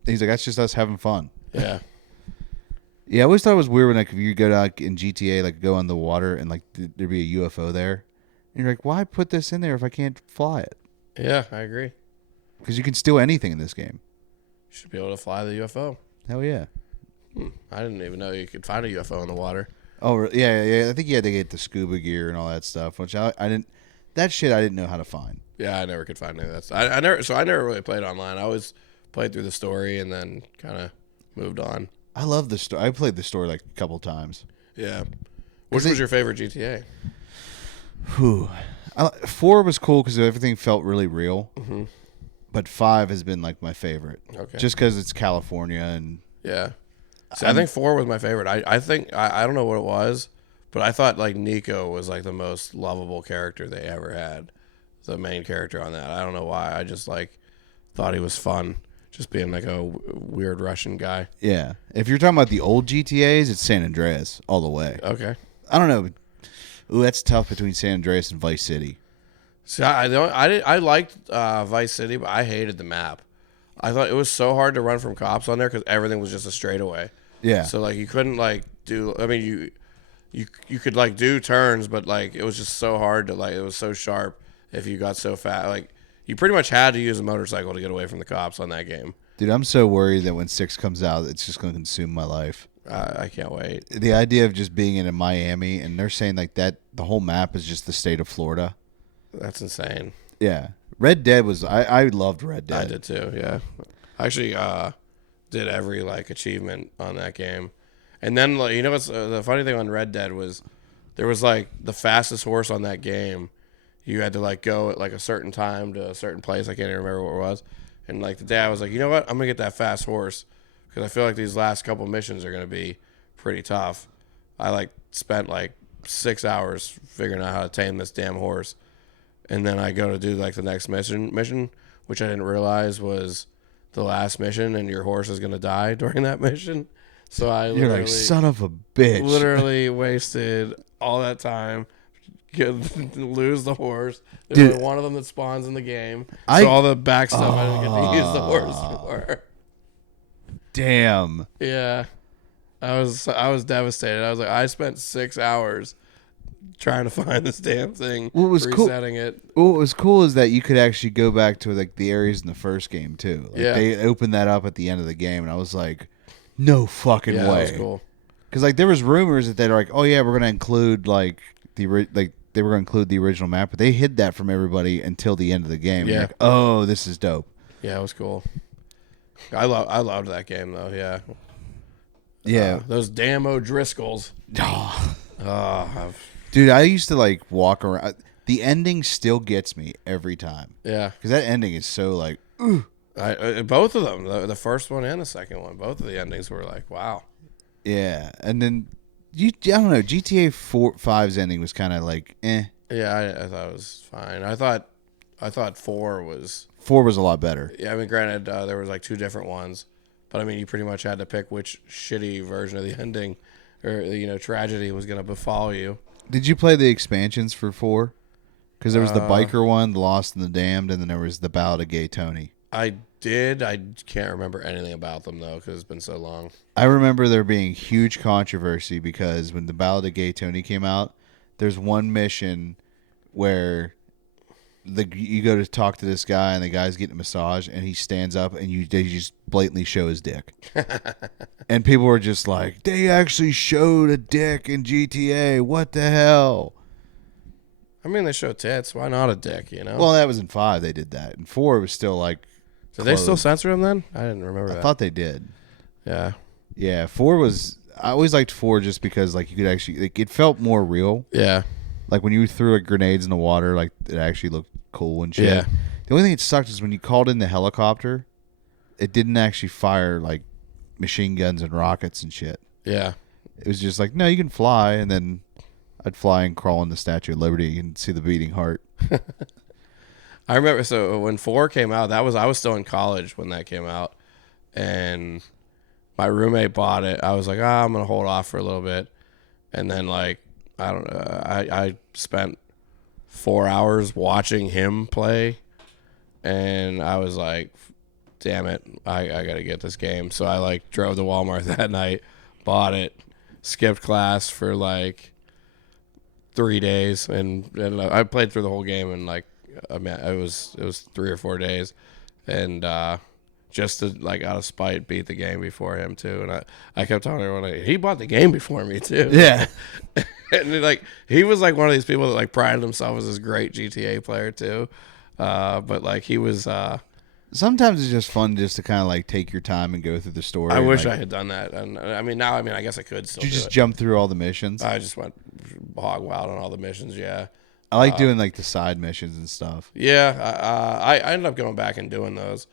he's like, "That's just us having fun." Yeah. Yeah, I always thought it was weird when like if you go out in GTA, like go on the water and like there'd be a UFO there, and you're like, "Why put this in there if I can't fly it?" Yeah, I agree. Because you can steal anything in this game. You should be able to fly the UFO. Hell yeah! I didn't even know you could find a UFO in the water. Oh yeah. I think you had to get the scuba gear and all that stuff, which I didn't. That shit I didn't know how to find. Yeah, I never could find any of that stuff. I never really played online. I always played through the story and then kind of moved on. I love the story. I played the story like a couple times. Yeah. Which was your favorite GTA? Whew. 4 was cool because everything felt really real. Mm-hmm. But 5 has been like my favorite. Okay. Just because it's California and. Yeah. See, I think 4 was my favorite. I think I don't know what it was, but I thought like Nico was like the most lovable character they ever had. The main character on that. I don't know why. I just like thought he was fun. Just being like a weird Russian guy. Yeah. If you're talking about the old GTAs, it's San Andreas all the way. Okay. I don't know. Ooh, that's tough between San Andreas and Vice City. See, I liked Vice City, but I hated the map. I thought it was so hard to run from cops on there because everything was just a straightaway. Yeah. So like you couldn't like do. I mean you could like do turns, but like it was just so hard to like. It was so sharp if you got so fast. Like you pretty much had to use a motorcycle to get away from the cops on that game. Dude, I'm so worried that when 6 comes out, it's just going to consume my life. I can't wait. The idea of just being in Miami, and they're saying like that the whole map is just the state of Florida. That's insane. Yeah. Red Dead was I loved Red Dead. I did too, yeah. I actually did every like achievement on that game. And then like, you know what's the funny thing on Red Dead was there was like the fastest horse on that game. You had to like go at like a certain time to a certain place. I can't even remember what it was. And like the day I was like, you know what? I'm going to get that fast horse because I feel like these last couple missions are going to be pretty tough. I like spent like 6 hours figuring out how to tame this damn horse. And then I go to do like the next mission, which I didn't realize was the last mission, and your horse is going to die during that mission. So You're like, son of a bitch. Literally wasted all that time. Lose the horse. There's only one of them that spawns in the game. So all the back stuff I didn't get to use the horse for. Damn. Yeah. I was devastated. I was like, I spent 6 hours trying to find this damn thing. What was resetting it. What was cool is that you could actually go back to like the areas in the first game too. Like, they opened that up at the end of the game, and I was like, no fucking way. That was cool. Because like there was rumors that they're like, oh yeah, we're gonna include like they were gonna include the original map, but they hid that from everybody until the end of the game. Yeah. Like, oh, this is dope. Yeah, it was cool. I loved that game though. Yeah. Yeah. Those damn O'Driscolls. Dude, I used to like walk around. The ending still gets me every time. Yeah. Because that ending is so like, ooh. Both of them, the first one and the second one, both of the endings were like, wow. Yeah, and then I don't know. GTA 5's ending was kind of like, eh. Yeah, I thought it was fine. I thought 4 was a lot better. Yeah, I mean, granted, there was like 2 different ones, but I mean, you pretty much had to pick which shitty version of the ending or tragedy was going to befall you. Did you play the expansions for 4? Because there was the biker one, the Lost and the Damned, and then there was the Ballad of Gay Tony. I did. I can't remember anything about them though because it's been so long. I remember there being huge controversy because when the Ballad of Gay Tony came out, there's one mission where you go to talk to this guy and the guy's getting a massage and he stands up and they just blatantly show his dick. And people were just like, they actually showed a dick in GTA. What the hell? I mean, they show tits. Why not a dick, Well, that was in 5 they did that. In 4 it was still like Did they still censor him then? I didn't remember that. I thought they did. Yeah. Yeah, 4 was... I always liked 4 just because like you could actually... Like, it felt more real. Yeah. Like when you threw like grenades in the water, like it actually looked cool and shit. Yeah. The only thing that sucked is when you called in the helicopter, it didn't actually fire like machine guns and rockets and shit. Yeah. It was just like, no, you can fly, and then I'd fly and crawl in the Statue of Liberty and see the beating heart. I remember, so when 4 came out, I was still in college when that came out, and my roommate bought it. I was like, I'm going to hold off for a little bit. And then, like, I don't know, I spent 4 hours watching him play, and I was like, damn it, I got to get this game. So I, like, drove to Walmart that night, bought it, skipped class for, like, 3 days, and I played through the whole game in, like, I mean, it was 3 or 4 days, and just to like out of spite beat the game before him too. And I kept telling everyone like, he bought the game before me too. Yeah, and like he was like one of these people that like prided himself as this great GTA player too. But like he was. Sometimes it's just fun just to kind of like take your time and go through the story. I wish like, I had done that, and I mean now I guess I could still. Did you just do it. jump through all the missions? I just went hog wild on all the missions. Yeah. I like doing like the side missions and stuff. Yeah, I ended up going back and doing those.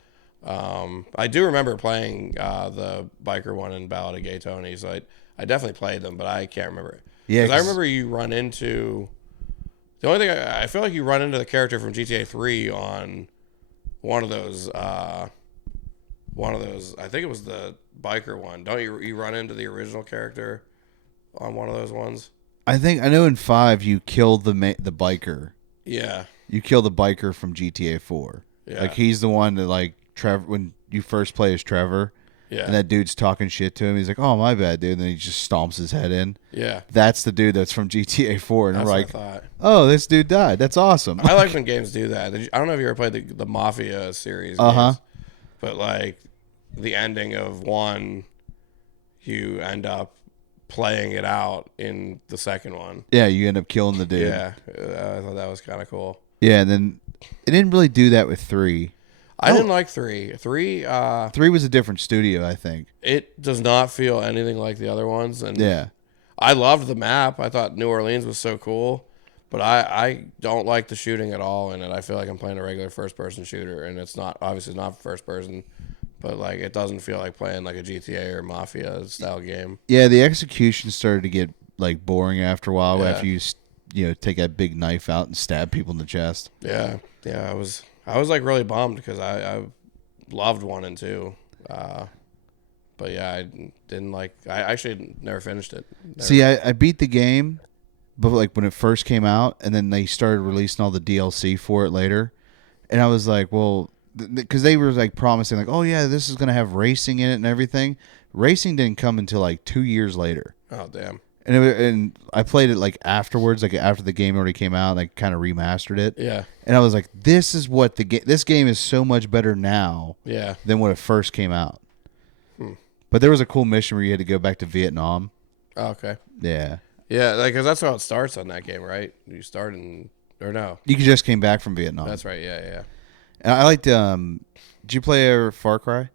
I do remember playing the biker one in Ballad of Gay Tony, so I definitely played them, but I can't remember. Yeah, because I remember you run into the only thing I feel like you run into the character from GTA 3 on one of those. I think it was the biker one. Don't you run into the original character on one of those ones? I know in 5 you kill the biker. Yeah. You kill the biker from GTA 4. Yeah. Like he's the one that like Trevor when you first play as Trevor. Yeah. And that dude's talking shit to him. He's like, "Oh, my bad, dude." And then he just stomps his head in. Yeah. That's the dude that's from GTA 4. And That's we're what like, I thought. "Oh, this dude died. That's awesome." I like when games do that. I don't know if you ever played the Mafia series. Uh-huh. Games, but like the ending of 1, you end up playing it out in the second one. Yeah, you end up killing the dude. Yeah, I thought that was kind of cool. Yeah, and then it didn't really do that with 3. I didn't like 3. 3 3 was a different studio, I think. it does not feel anything like the other ones. And Yeah. I loved the map. I thought New Orleans was so cool. But I don't like the shooting at all in it. I feel like I'm playing a regular first-person shooter, and it's not, obviously not first-person, but like it doesn't feel like playing like a GTA or Mafia style game. Yeah, the execution started to get like boring after a while. Yeah. After you take that big knife out and stab people in the chest. Yeah, I was like really bummed because I loved 1 and 2, but yeah, I didn't like. I actually never finished it. Never. See, I beat the game, but like when it first came out, and then they started releasing all the DLC for it later, and I was like, well, because they were like promising, like, oh yeah, this is gonna have racing in it and everything. Racing didn't come until like 2 years later. Oh damn! And I played it like afterwards, like after the game already came out, like kind of remastered it. Yeah. And I was like, this is what this game is so much better now. Yeah. Than when it first came out. But there was a cool mission where you had to go back to Vietnam. Oh, okay. Yeah. Yeah, because that's how it starts on that game, right? You start or no? You just came back from Vietnam. That's right. Yeah. And I liked. Did you play Far Cry?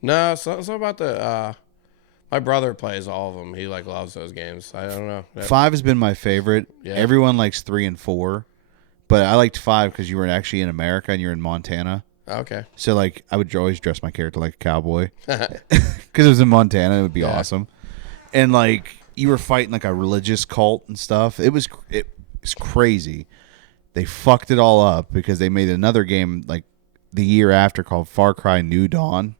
No, so about the. My brother plays all of them. He like loves those games. I don't know. 5 has been my favorite. Yeah. Everyone likes 3 and 4, but I liked 5 because you were actually in America and you're in Montana. Okay. So like I would always dress my character like a cowboy because it was in Montana. It would be awesome. And like you were fighting like a religious cult and stuff. It was crazy. They fucked it all up because they made another game like the year after called Far Cry New Dawn.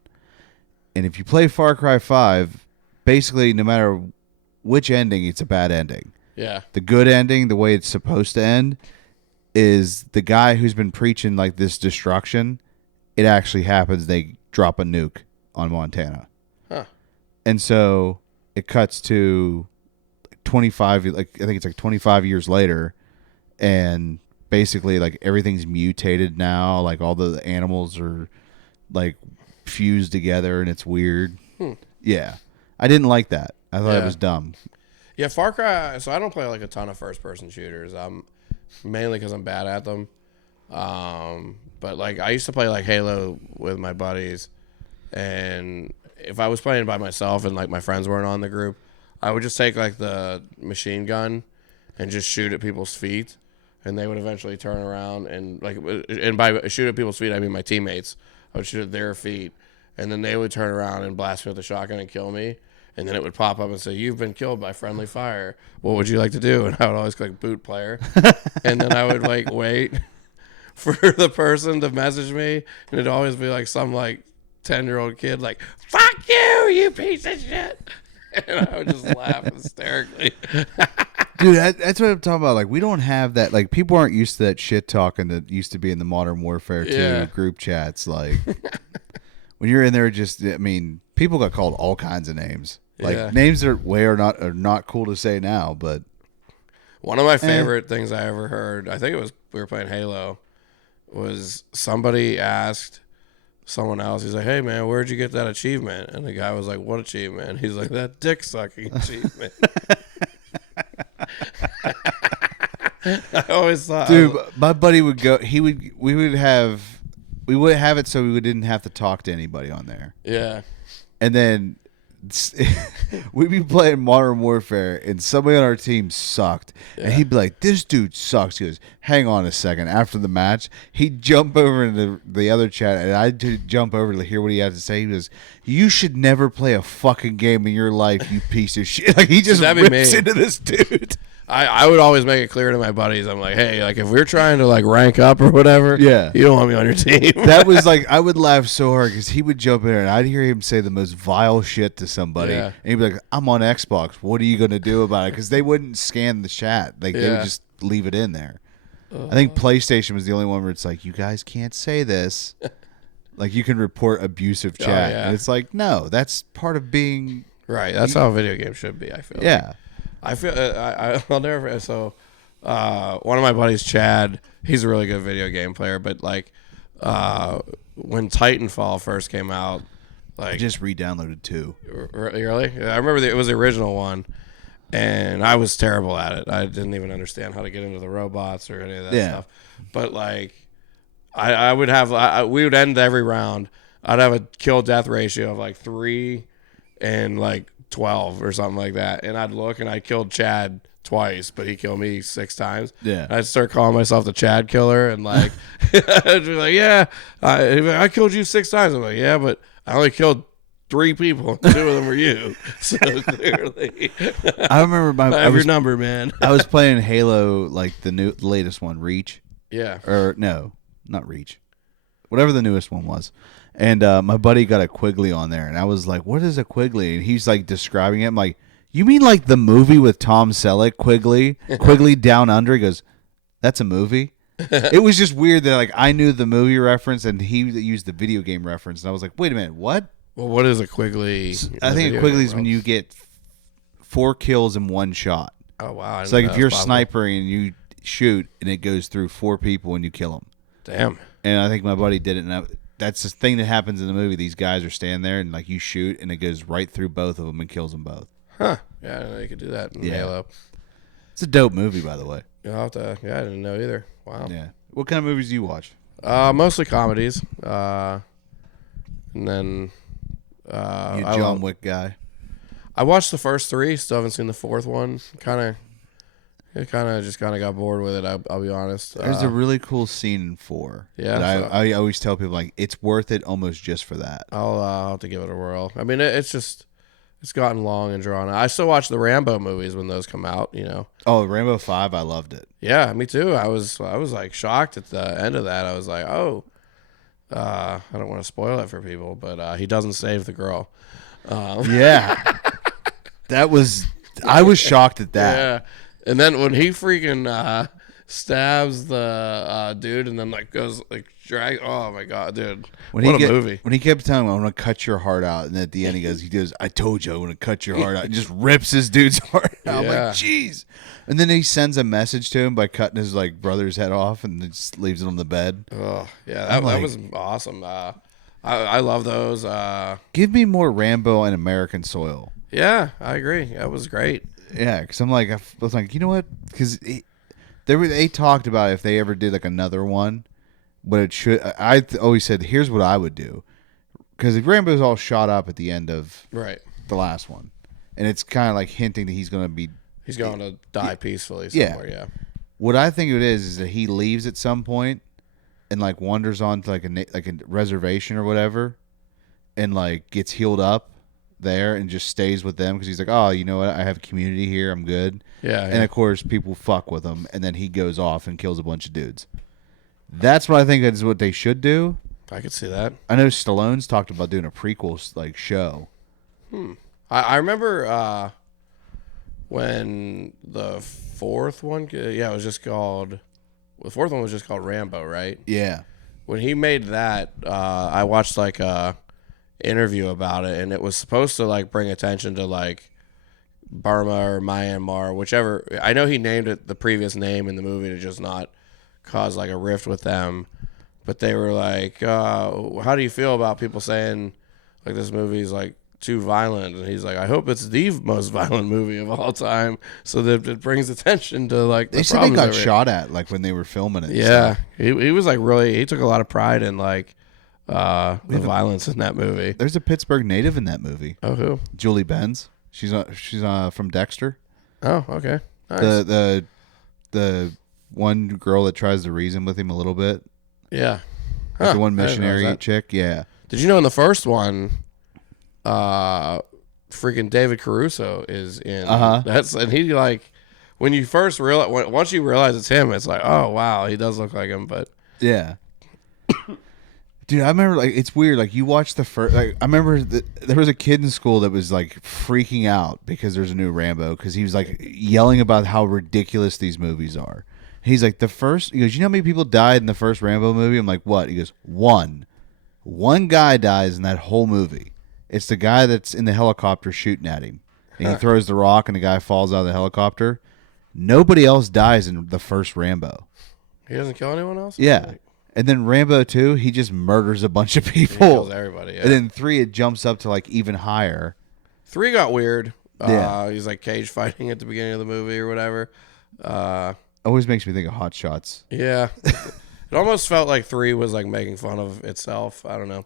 And if you play Far Cry 5, basically no matter which ending, it's a bad ending. Yeah. The good ending, the way it's supposed to end, is the guy who's been preaching like this destruction. It actually happens. They drop a nuke on Montana. Huh. And so it cuts to 25, like I think it's like 25 years later, and basically like everything's mutated now. Like all the animals are like fused together, and it's weird. Yeah, I didn't like that. I thought it was dumb. Yeah, Far Cry. So I don't play like a ton of first-person shooters. Mainly because I'm bad at them. But like I used to play like Halo with my buddies, and if I was playing by myself and like my friends weren't on the group, I would just take like the machine gun and just shoot at people's feet, and they would eventually turn around and like, and by shoot at people's feet I mean my teammates. I would shoot at their feet, and then they would turn around and blast me with a shotgun and kill me. And then it would pop up and say, "You've been killed by friendly fire. What would you like to do?" And I would always click boot player, and then I would like wait for the person to message me, and it'd always be like some like 10-year-old kid like, "Fuck you, you piece of shit," and I would just laugh hysterically. Dude, that's what I'm talking about. Like we don't have that. Like people aren't used to that shit talking that used to be in the Modern Warfare 2 group chats. Like when you're in there, just I mean, people got called all kinds of names. Like names that are not cool to say now, but one of my favorite things I ever heard, I think it was we were playing Halo, was somebody asked someone else, he's like, "Hey man, where'd you get that achievement?" And the guy was like, "What achievement?" He's like, "That dick sucking achievement." I always thought, dude, my buddy would go. We would have it so we didn't have to talk to anybody on there. Yeah, and then we'd be playing Modern Warfare, and somebody on our team sucked, and he'd be like, "This dude sucks." He goes, "Hang on a second." After the match, he'd jump over into the other chat, and I'd jump over to hear what he had to say. He goes, "You should never play a fucking game in your life, you piece of shit." Like he just rips into this dude. I would always make it clear to my buddies, I'm like, "Hey, like if we're trying to like rank up or whatever, you don't want me on your team." That was like, I would laugh so hard because he would jump in there and I'd hear him say the most vile shit to somebody, and he'd be like, "I'm on Xbox. What are you gonna do about it?" Because they wouldn't scan the chat, like they would just leave it in there. I think PlayStation was the only one where it's like, you guys can't say this. Like you can report abusive chat, and it's like, no, that's part of being right. That's how a video game should be. I feel. Yeah. I feel I'll never. So, one of my buddies, Chad, he's a really good video game player. But like, when Titanfall first came out, Like, I just re-downloaded 2. Really? Yeah, I remember it was the original one, and I was terrible at it. I didn't even understand how to get into the robots or any of that stuff. But like, I would have we would end every round. I'd have a kill death ratio of like 3 and like 12 or something like that, and I'd look and I killed Chad twice, but he killed me 6 times. Yeah. I'd start calling myself the Chad killer, and like, I'd be like, yeah, I killed you 6 times. I'm like, yeah, but I only killed 3 people. 2 of them were you. So clearly, I remember I have your number, man. I was playing Halo, like the latest one, Reach. Yeah. Or no, not Reach. Whatever the newest one was. And my buddy got a Quigley on there, and I was like, what is a Quigley? And he's like describing it. I'm like, you mean like the movie with Tom Selleck, Quigley? Quigley Down Under? He goes, that's a movie? It was just weird that like I knew the movie reference and he used the video game reference. And I was like, wait a minute, what? Well, what is a Quigley? I think a Quigley is when you get 4 kills in one shot. Oh, wow. It's like if you're snipering and you shoot and it goes through 4 people and you kill them. Damn. And I think my buddy did it, and that's the thing that happens in the movie. These guys are standing there, and like you shoot, and it goes right through both of them and kills them both. Huh. Yeah, I didn't know you could do that in Halo. It's a dope movie, by the way. I didn't know either. Wow. Yeah. What kind of movies do you watch? Mostly comedies. And then You a John Wick guy? I watched the first 3. Still haven't seen the 4th one. It kind of got bored with it. I'll be honest. There's a really cool scene in 4. Yeah. That I always tell people like it's worth it almost just for that. I'll have to give it a whirl. I mean, it's gotten long and drawn out. I still watch the Rambo movies when those come out. You know. Oh, Rambo 5, I loved it. Yeah, me too. I was like shocked at the end of that. I was like, oh, I don't want to spoil it for people, but he doesn't save the girl. Yeah. I was shocked at that. Yeah. And then when he freaking stabs the dude and then like goes like drag, oh my god, dude! What a movie! When he kept telling him, "I'm gonna cut your heart out," and at the end he goes, "I told you I want to cut your heart out," and just rips his dude's heart out. I'm like, jeez. And then he sends a message to him by cutting his like brother's head off and then just leaves it on the bed. Oh yeah, that was awesome. I love those. Give me more Rambo and American soil. Yeah, I agree. That was great. Yeah, because I'm like, I was like, you know what? Because they talked about if they ever did like another one, but it should. I always said, here's what I would do, because Rambo's all shot up at the end of the last one, and it's kind of like hinting that he's going to die peacefully somewhere. Yeah. What I think it is that he leaves at some point and like wanders onto like a reservation or whatever, and like gets healed up there and just stays with them because he's like, oh, you know what? I have a community here. I'm good. Yeah. And of course, people fuck with him, and then he goes off and kills a bunch of dudes. That's what I think is what they should do. I could see that. I know Stallone's talked about doing a prequel like show. I remember when the 4th one, it was just called. The 4th one was just called Rambo, right? Yeah. When he made that, I watched like a interview about it, and it was supposed to like bring attention to like Burma or Myanmar, whichever. I know he named it the previous name in the movie to just not cause like a rift with them, but they were like, how do you feel about people saying like this movie is like too violent? And he's like, I hope it's the most violent movie of all time, so that it brings attention to like they said they got shot at like when they were filming it. Yeah, he was like he took a lot of pride in like the violence in that movie. There's a Pittsburgh native in that movie. Oh, who? Julie Benz. She's from Dexter. Oh, okay. Nice. The one girl that tries to reason with him a little bit. Yeah. Like the one missionary chick. Yeah. Did you know in the first one, freaking David Caruso is in? And he like when you first realize once you realize it's him, it's like, oh wow, he does look like him. But yeah. Dude, I remember, like, it's weird. Like, you watch the first, like, I remember there was a kid in school that was, like, freaking out because there's a new Rambo because he was, like, yelling about how ridiculous these movies are. He's like, he goes, you know how many people died in the first Rambo movie? I'm like, what? He goes, one. One guy dies in that whole movie. It's the guy that's in the helicopter shooting at him. And he throws the rock and the guy falls out of the helicopter. Nobody else dies in the first Rambo. He doesn't kill anyone else? Yeah. And then Rambo 2, he just murders a bunch of He people. kills everybody. Yeah. And then 3, it jumps up to like even higher. 3 got weird. Yeah. He's like cage fighting at the beginning of the movie or whatever. Always makes me think of Hot Shots. Yeah. It almost felt like 3 was like making fun of itself. I don't know.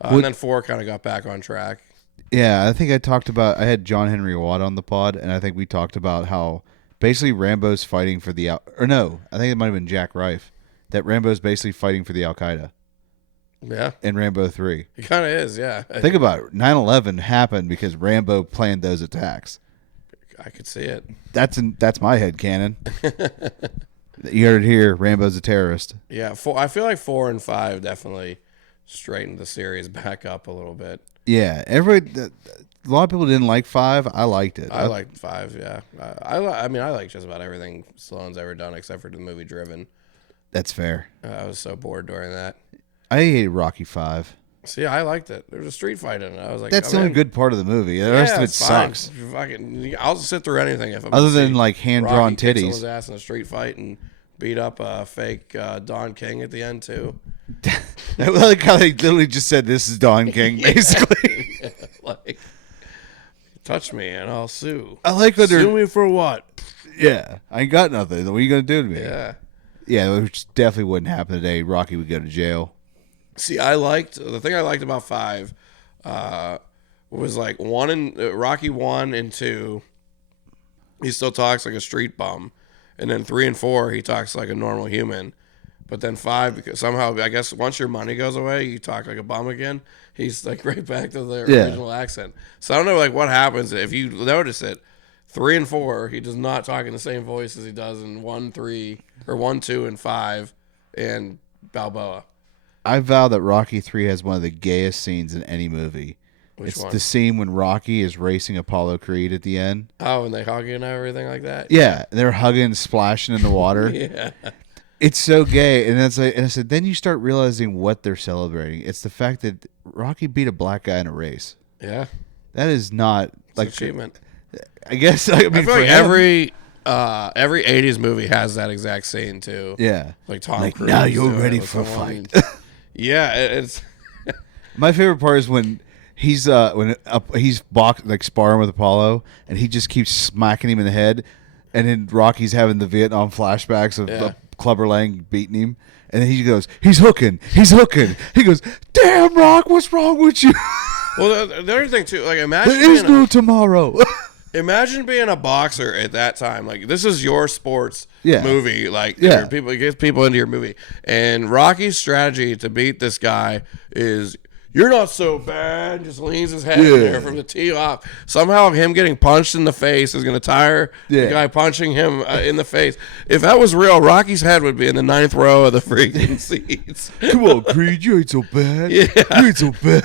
And then 4 kind of got back on track. Yeah, I think I had John Henry Watt on the pod, and I think we talked about how basically Rambo's fighting for I think it might have been Jack Rife, that Rambo's basically fighting for the Al-Qaeda. Yeah. In Rambo 3. It kind of is, yeah. Think about it. 9/11 happened because Rambo planned those attacks. I could see it. That's my headcanon. You heard it here. Rambo's a terrorist. Yeah, I feel like 4 and 5 definitely straightened the series back up a little bit. Yeah, a lot of people didn't like 5. I liked it. I liked 5, yeah. I like just about everything Stallone's ever done except for the movie Driven. That's fair. I was so bored during that. I hated Rocky 5. See, I liked it. There was a street fight in it. I was like, That's the only good part of the movie. The rest of it sucks. I'll sit through anything if I'm other than like hand-drawn kick titties. Someone's ass in a street fight and beat up a fake Don King at the end too. I like how they literally just said, "This is Don King," basically. Like, touch me and I'll sue. I like that. Sue me for what? Yeah, I ain't got nothing. What are you gonna do to me? Yeah. Yeah, which definitely wouldn't happen today. Rocky would go to jail. See, the thing I liked about 5 was like Rocky 1 and 2, he still talks like a street bum, and then 3 and 4 he talks like a normal human, but then 5, because somehow I guess once your money goes away you talk like a bum again. He's like right back to the original accent. So I don't know like what happens if you notice it. 3 and 4 he does not talk in the same voice as he does in 1, 3 or 1, 2 and 5 and Balboa. I vow that Rocky 3 has one of the gayest scenes in any movie. Which one? The scene when Rocky is racing Apollo Creed at the end. Oh, and they hugging and everything like that? Yeah, they're hugging and splashing in the water. Yeah. It's so gay. And that's like, and I said, then you start realizing what they're celebrating. It's the fact that Rocky beat a black guy in a race. Yeah. That is not It's like an achievement. I guess I mean I feel like him, every 80s movie has that exact scene too. yeah. Like Tom Like, Cruise. now you're doing it ready with for a someone. fight. Yeah, it's My favorite part is when he's sparring with Apollo, and he just keeps smacking him in the head, and then Rocky's having the Vietnam flashbacks of Clubber Lang beating him, and then he goes, he's hooking. He goes, damn, Rock, what's wrong with you? well. The other thing too, like imagine There is no tomorrow. imagine being a boxer at that time. Like this is your sports Yeah. movie. Like Yeah. it gets people into your movie. And Rocky's strategy to beat this guy is you're not so bad. Just leans his head in there from the tee off. Somehow him getting punched in the face is going to tire the guy punching him in the face. If that was real, Rocky's head would be in the 9th row of the freaking seats. Come on, Creed, you ain't so bad. Yeah. You ain't so bad.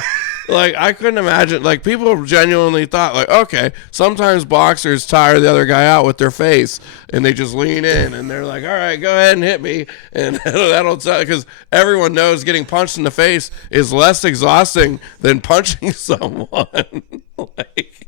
Like, I couldn't imagine. Like, people genuinely thought, like, okay, sometimes boxers tire the other guy out with their face, and they just lean in, and they're like, all right, go ahead and hit me, and that'll tell, because everyone knows getting punched in the face is less exhausting than punching someone. Like,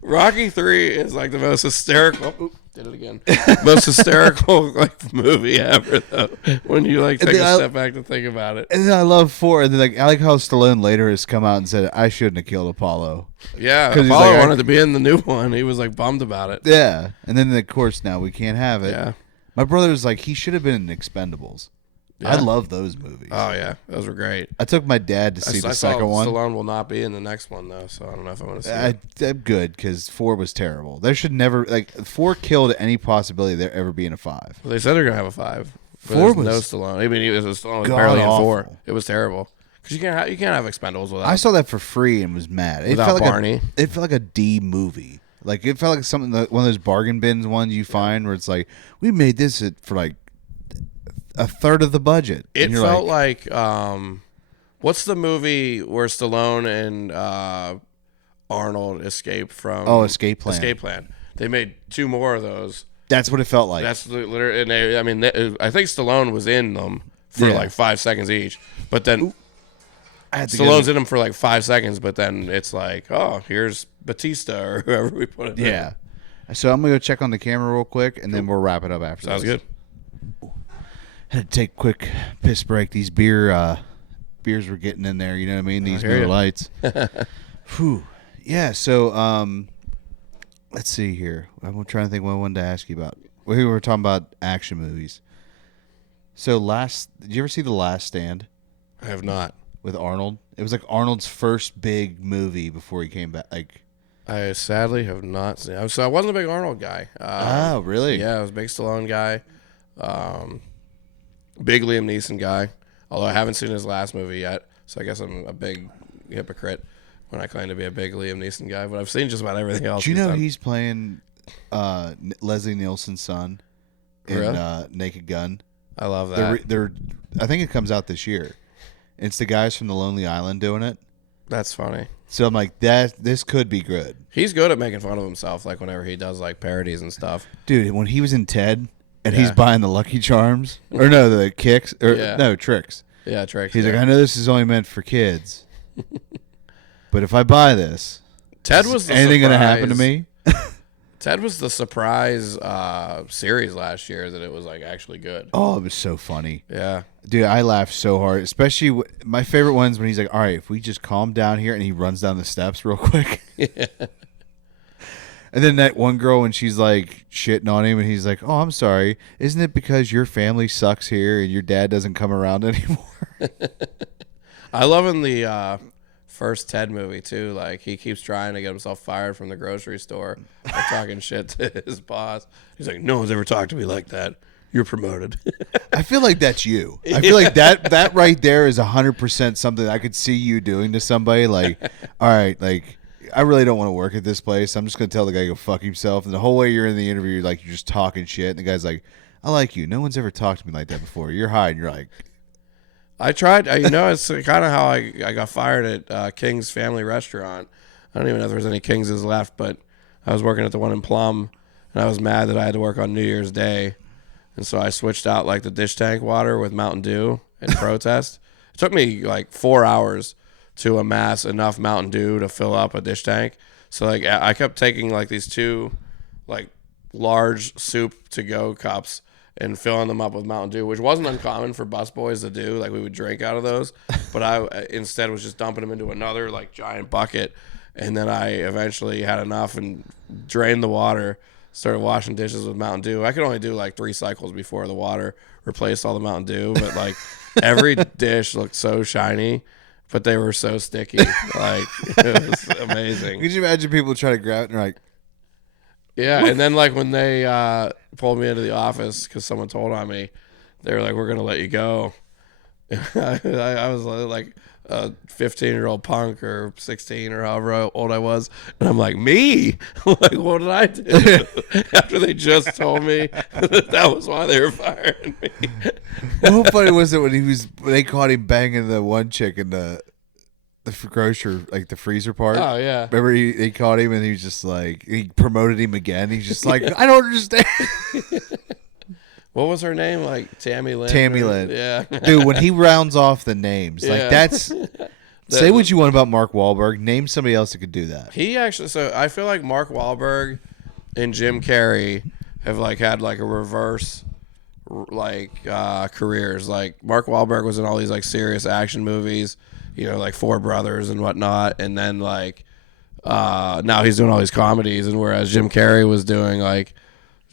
Rocky 3 is, like, the most hysterical. Oop, did it again. Most hysterical like movie ever though. When you like take a step back to think about it. And then I love 4. And then like I like how Stallone later has come out and said I shouldn't have killed Apollo. Yeah, Apollo like, wanted to be in the new one. He was like bummed about it. Yeah, and then of course now we can't have it. Yeah, my brother was like he should have been in Expendables. Yeah. I love those movies. Oh yeah, those were great. I took my dad to see the second one. Stallone will not be in the next one though, so I don't know if I'm going to see it. I'm good because 4 was terrible. There should never 4 killed any possibility there ever being a 5. Well, they said they're going to have a 5. 4 was no Stallone. I mean, Stallone was god barely in awful. 4. It was terrible because you can't have Expendables without. I saw that for free and was mad. It Without felt like Barney. It felt like a D movie. Like it felt like something that one of those bargain bins ones you find where it's like we made this for like a third of the budget. It felt like what's the movie where Stallone and Arnold escape from? Oh, Escape Plan. Escape Plan. They made 2 more of those. That's what it felt like. That's literally. And I think Stallone was in them for like 5 seconds each, but then Stallone's in them for like 5 seconds, but then it's like, oh, here's Batista or whoever we put it. Yeah. So I'm gonna go check on the camera real quick, and then we'll wrap it up after. Sounds good. Had to take a quick piss break. These beers were getting in there. You know what I mean? These Miller Lights. Whew. Yeah. So let's see here. I'm trying to think what I wanted to ask you about. We were talking about action movies. So did you ever see The Last Stand? I have not. With Arnold? It was like Arnold's first big movie before he came back. Like, I sadly have not seen it. So I wasn't a big Arnold guy. Oh, really? Yeah, I was a big Stallone guy. Big Liam Neeson guy. Although I haven't seen his last movie yet. So I guess I'm a big hypocrite when I claim to be a big Liam Neeson guy. But I've seen just about everything else. Do you know he's playing Leslie Nielsen's son in Really? Naked Gun? I love that. I think it comes out this year. It's the guys from The Lonely Island doing it. That's funny. So I'm like, this could be good. He's good at making fun of himself, like whenever he does like parodies and stuff. Dude, when he was in Ted and he's buying the Lucky Charms, or no, the Kicks, or no, Tricks. Yeah, Tricks. He's like, I know this is only meant for kids, but if I buy this, Ted was anything going to happen to me? Ted was the surprise series last year that it was like actually good. Oh, it was so funny. Yeah. Dude, I laughed so hard. Especially my favorite ones when he's like, all right, if we just calm down here, and he runs down the steps real quick. Yeah. And then that one girl, when she's like shitting on him, and he's like, oh, I'm sorry. Isn't it because your family sucks here and your dad doesn't come around anymore? I love in the first Ted movie too. Like he keeps trying to get himself fired from the grocery store by talking shit to his boss. He's like, no one's ever talked to me like that. You're promoted. I feel like that's you. I feel like that right there is 100% something I could see you doing to somebody. Like, all right, like, I really don't want to work at this place. I'm just going to tell the guy to go fuck himself. And the whole way you're in the interview, like, you're just talking shit. And the guy's like, I like you. No one's ever talked to me like that before. You're high. And you're like, I tried. It's kind of how I got fired at King's Family Restaurant. I don't even know if there's any King's left, but I was working at the one in Plum, and I was mad that I had to work on New Year's Day. And so I switched out like the dish tank water with Mountain Dew in protest. It took me like 4 hours to amass enough Mountain Dew to fill up a dish tank. So like I kept taking like these two like large soup to go cups and filling them up with Mountain Dew, which wasn't uncommon for busboys to do. Like we would drink out of those, but I instead was just dumping them into another like giant bucket. And then I eventually had enough and drained the water. Started washing dishes with Mountain Dew. I could only do like 3 cycles before the water replaced all the Mountain Dew, but like every dish looked so shiny, but they were so sticky. Like it was amazing. could you imagine people try to grab it and you're like, yeah. And then like when they pulled me into the office because someone told on me, they were like, "We're gonna let you go." I was like a 15-year-old punk or 16 or however old I was, and I'm like, me? Like, what did I do? After they just told me that was why they were firing me. how funny was it when they caught him banging the one chick in the grocery, like the freezer part? Oh yeah. Remember they caught him and he was just like, he promoted him again. He's just like, I don't understand. What was her name? Like Tammy Lynn? Tammy Lynn. Yeah. Dude, when he rounds off the names, like Yeah. that's... Say what you want about Mark Wahlberg. Name somebody else that could do that. He actually... So I feel like Mark Wahlberg and Jim Carrey have like had like a reverse like careers. Like Mark Wahlberg was in all these like serious action movies, you know, like Four Brothers and whatnot. And then like now he's doing all these comedies. And whereas Jim Carrey was doing like...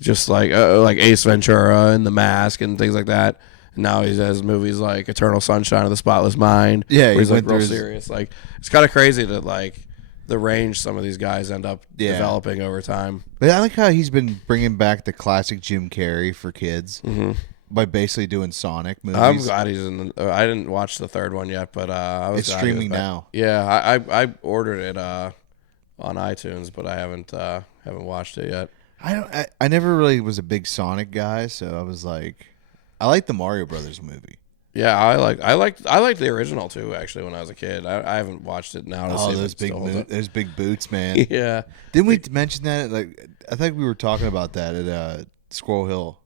just like Ace Ventura and The Mask and things like that. And now he has movies like Eternal Sunshine of the Spotless Mind. Yeah, where he's like real through serious. Like it's kind of crazy that like the range some of these guys end up developing over time. But I like how he's been bringing back the classic Jim Carrey for kids by basically doing Sonic movies. I'm glad he's in. I didn't watch the third one yet, but I was. It's glad streaming back. now. Yeah, I ordered it on iTunes, but I haven't watched it yet. I never really was a big Sonic guy, so I was like, I like the Mario Brothers movie. Yeah, I liked the original too. Actually, when I was a kid, I haven't watched it now. To see Those big boots, man. Yeah. Didn't we mention that? Like, I think we were talking about that at Squirrel Hill.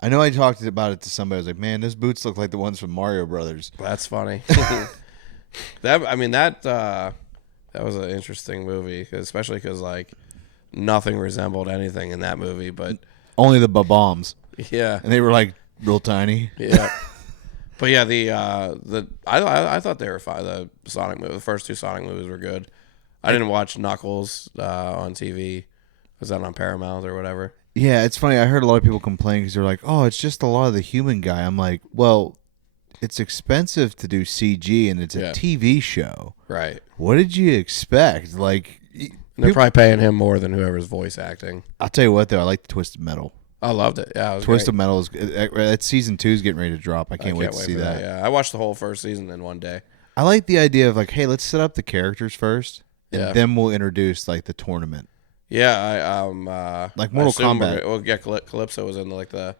I know I talked about it to somebody. I was like, man, those boots look like the ones from Mario Brothers. That's funny. that was an interesting movie, especially because like nothing resembled anything in that movie. But only the bombs. Yeah, And they were like Real tiny. Yeah. But yeah, I thought they were fine. The Sonic movie, the first two Sonic movies were good. I didn't watch Knuckles on TV. Was that on Paramount or whatever? Yeah, it's funny. I heard a lot of people complain because they're like, "Oh, it's just a lot of the human guy." I'm like, "Well, it's expensive to do CG, and it's a TV show. Right. What did you expect? Like, they're probably paying him more than whoever's voice acting. I'll tell you what, though, I like the Twisted Metal. I loved it. Yeah, it was Twisted great. Metal is that season 2 is getting ready to drop. I can't wait to see that. Yeah, I watched the whole first season in one day. I like the idea of like, hey, let's set up the characters first, and Yeah. then we'll introduce like the tournament. Yeah, Like Mortal Kombat. Well, yeah, Calypso was in the.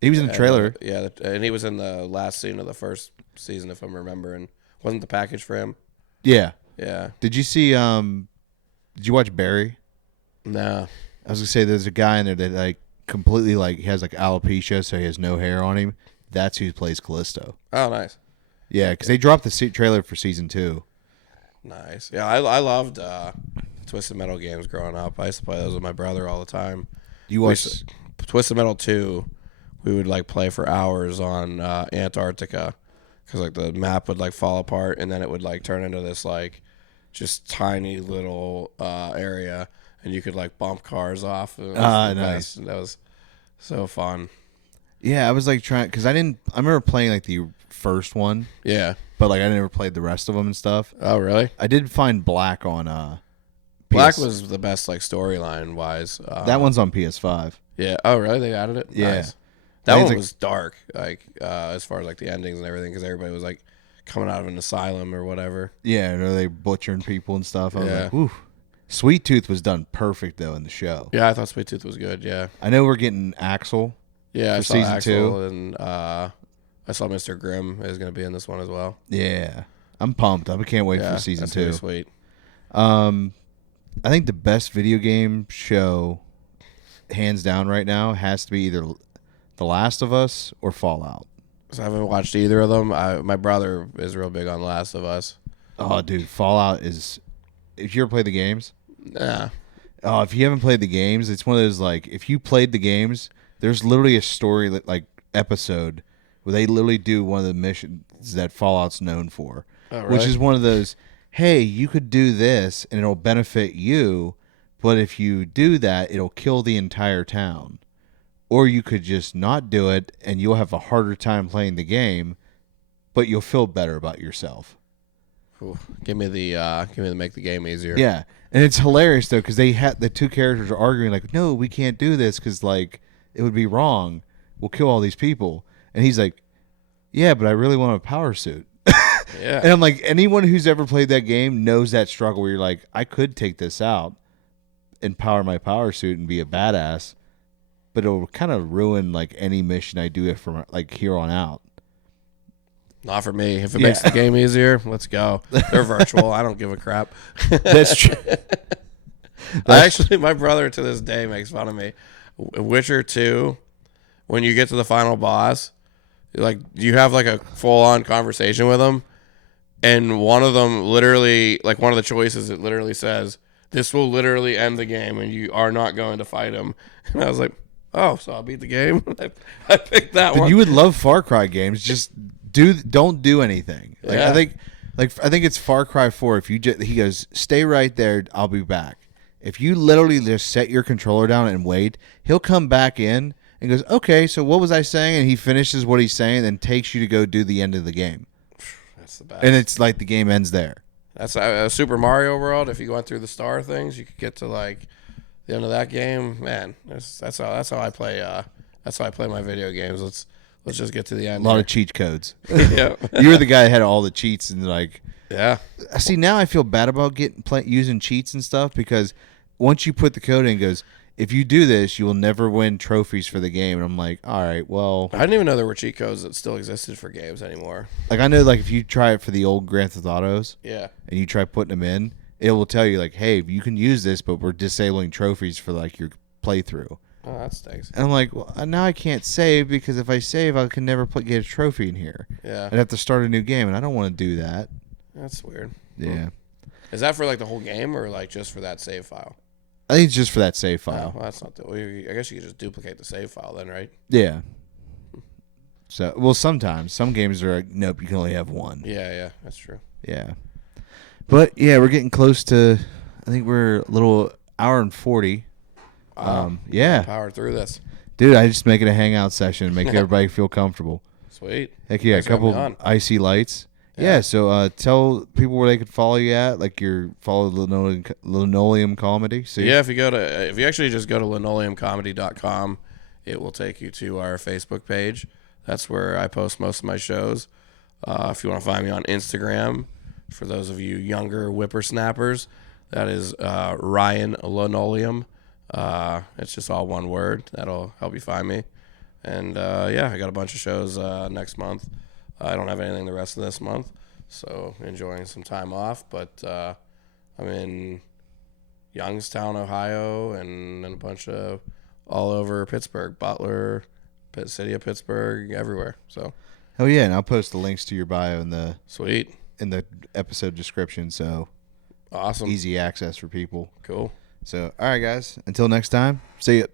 He was in the trailer. Yeah, and he was in the last scene of the first season, if I'm remembering. Wasn't the package for him? Yeah. Yeah. Did you see? Did you watch Barry? No. I was gonna say there's a guy in there that like completely like he has like alopecia, so he has no hair on him. That's who plays Callisto. Oh, nice. Yeah, because they dropped the trailer for season 2. Nice. Yeah, I loved Twisted Metal games growing up. I used to play those with my brother all the time. You watched Twisted Metal 2. We would like play for hours on Antarctica because like the map would like fall apart and then it would like turn into this like just tiny little area and you could like bump cars off. It was the nice. best. That was so fun. Yeah, I was like trying because I remember playing like the first one. Yeah. But like I never played the rest of them and stuff. Oh, really? I did find Black on Black was the best like storyline wise. That one's on PS5. Yeah. Oh, really? They added it? Yeah. Nice. That one was dark, like as far as like the endings and everything, because everybody was like coming out of an asylum or whatever. Yeah, or they butchering people and stuff. I was Yeah. like, ooh. Sweet Tooth was done perfect though in the show. Yeah, I thought Sweet Tooth was good. Yeah. I know we're getting Axel. Yeah, I for saw season Axel 2. and I saw Mr. Grimm is going to be in this one as well. Yeah, I'm pumped. I can't wait for season that's 2. really sweet. I think the best video game show, hands down, right now has to be either The Last of Us or Fallout. So I haven't watched either of them. My brother is real big on Last of Us. Oh, dude, Fallout is. If you ever played the games, Nah. oh, if you haven't played the games, it's one of those like if you played the games, there's literally a story like episode where they literally do one of the missions that Fallout's known for, which is one of those. Hey, you could do this and it'll benefit you, but if you do that, it'll kill the entire town. Or you could just not do it and you'll have a harder time playing the game, but you'll feel better about yourself. Ooh, give me the make the game easier. Yeah, and it's hilarious though because the two characters are arguing like, no, we can't do this because like it would be wrong. We'll kill all these people, and he's like, yeah, but I really want a power suit. Yeah. And I'm like, anyone who's ever played that game knows that struggle where you're like, I could take this out and power my power suit and be a badass, but it'll kind of ruin like any mission I do it from like here on out. Not for me. If it makes the game easier, let's go. They're virtual. I don't give a crap. That's true. Actually, my brother to this day makes fun of me. Witcher 2, when you get to the final boss, like you have like a full-on conversation with him, and one of them literally, like one of the choices, it literally says, this will literally end the game and you are not going to fight him. And I was like, oh, so I'll beat the game? I picked that one. You would love Far Cry games. Just don't do anything. Like Yeah. I think it's Far Cry 4. If you he goes, stay right there, I'll be back. If you literally just set your controller down and wait, he'll come back in and goes, okay, so what was I saying? And he finishes what he's saying and takes you to go do the end of the game. That's the best. And it's like the game ends there. That's Super Mario World. If you went through the star things, you could get to like the end of that game. Man, that's how I play. That's how I play my video games. Let's just get to the end. A lot of cheat codes. Yeah, You were the guy that had all the cheats and like. yeah. See, now I feel bad about using cheats and stuff because once you put the code in, it goes, if you do this, you will never win trophies for the game. And I'm like, all right, well. I didn't even know there were cheat codes that still existed for games anymore. Like, I know, like, if you try it for the old Grand Theft Autos Yeah. and you try putting them in, it will tell you, like, hey, you can use this, but we're disabling trophies for, like, your playthrough. Oh, that stinks. And I'm like, well, now I can't save because if I save, I can never get a trophy in here. Yeah. I'd have to start a new game, and I don't want to do that. That's weird. Yeah. Is that for like the whole game or like just for that save file? I think it's just for that save Oh, file. well, that's not I guess you could just duplicate the save file then, right? Yeah. So, well, sometimes some games are like, nope, you can only have one. Yeah, that's true. Yeah. But yeah, we're getting close to. I think we're a little hour and 40. Yeah, Power through this. dude. I just make it a hangout session, make everybody feel comfortable. Sweet. Heck yeah, Thanks a for having couple me on. icy lights. Yeah. Yeah. So tell people where they can follow you at, like follow Linoleum Comedy. So Yeah, if you actually just go to linoleumcomedy.com, it will take you to our Facebook page. That's where I post most of my shows. If you want to find me on Instagram, for those of you younger whippersnappers, that is Ryan Linoleum. It's just all one word. That'll help you find me. And yeah, I got a bunch of shows next month. I don't have anything the rest of this month, so enjoying some time off. But I'm in Youngstown, Ohio, and a bunch of all over Pittsburgh, Butler, city of Pittsburgh, everywhere. So oh yeah, and I'll post the links to your bio in the sweet, episode description. So awesome, easy access for people. cool. So all right, guys. Until next time. See ya.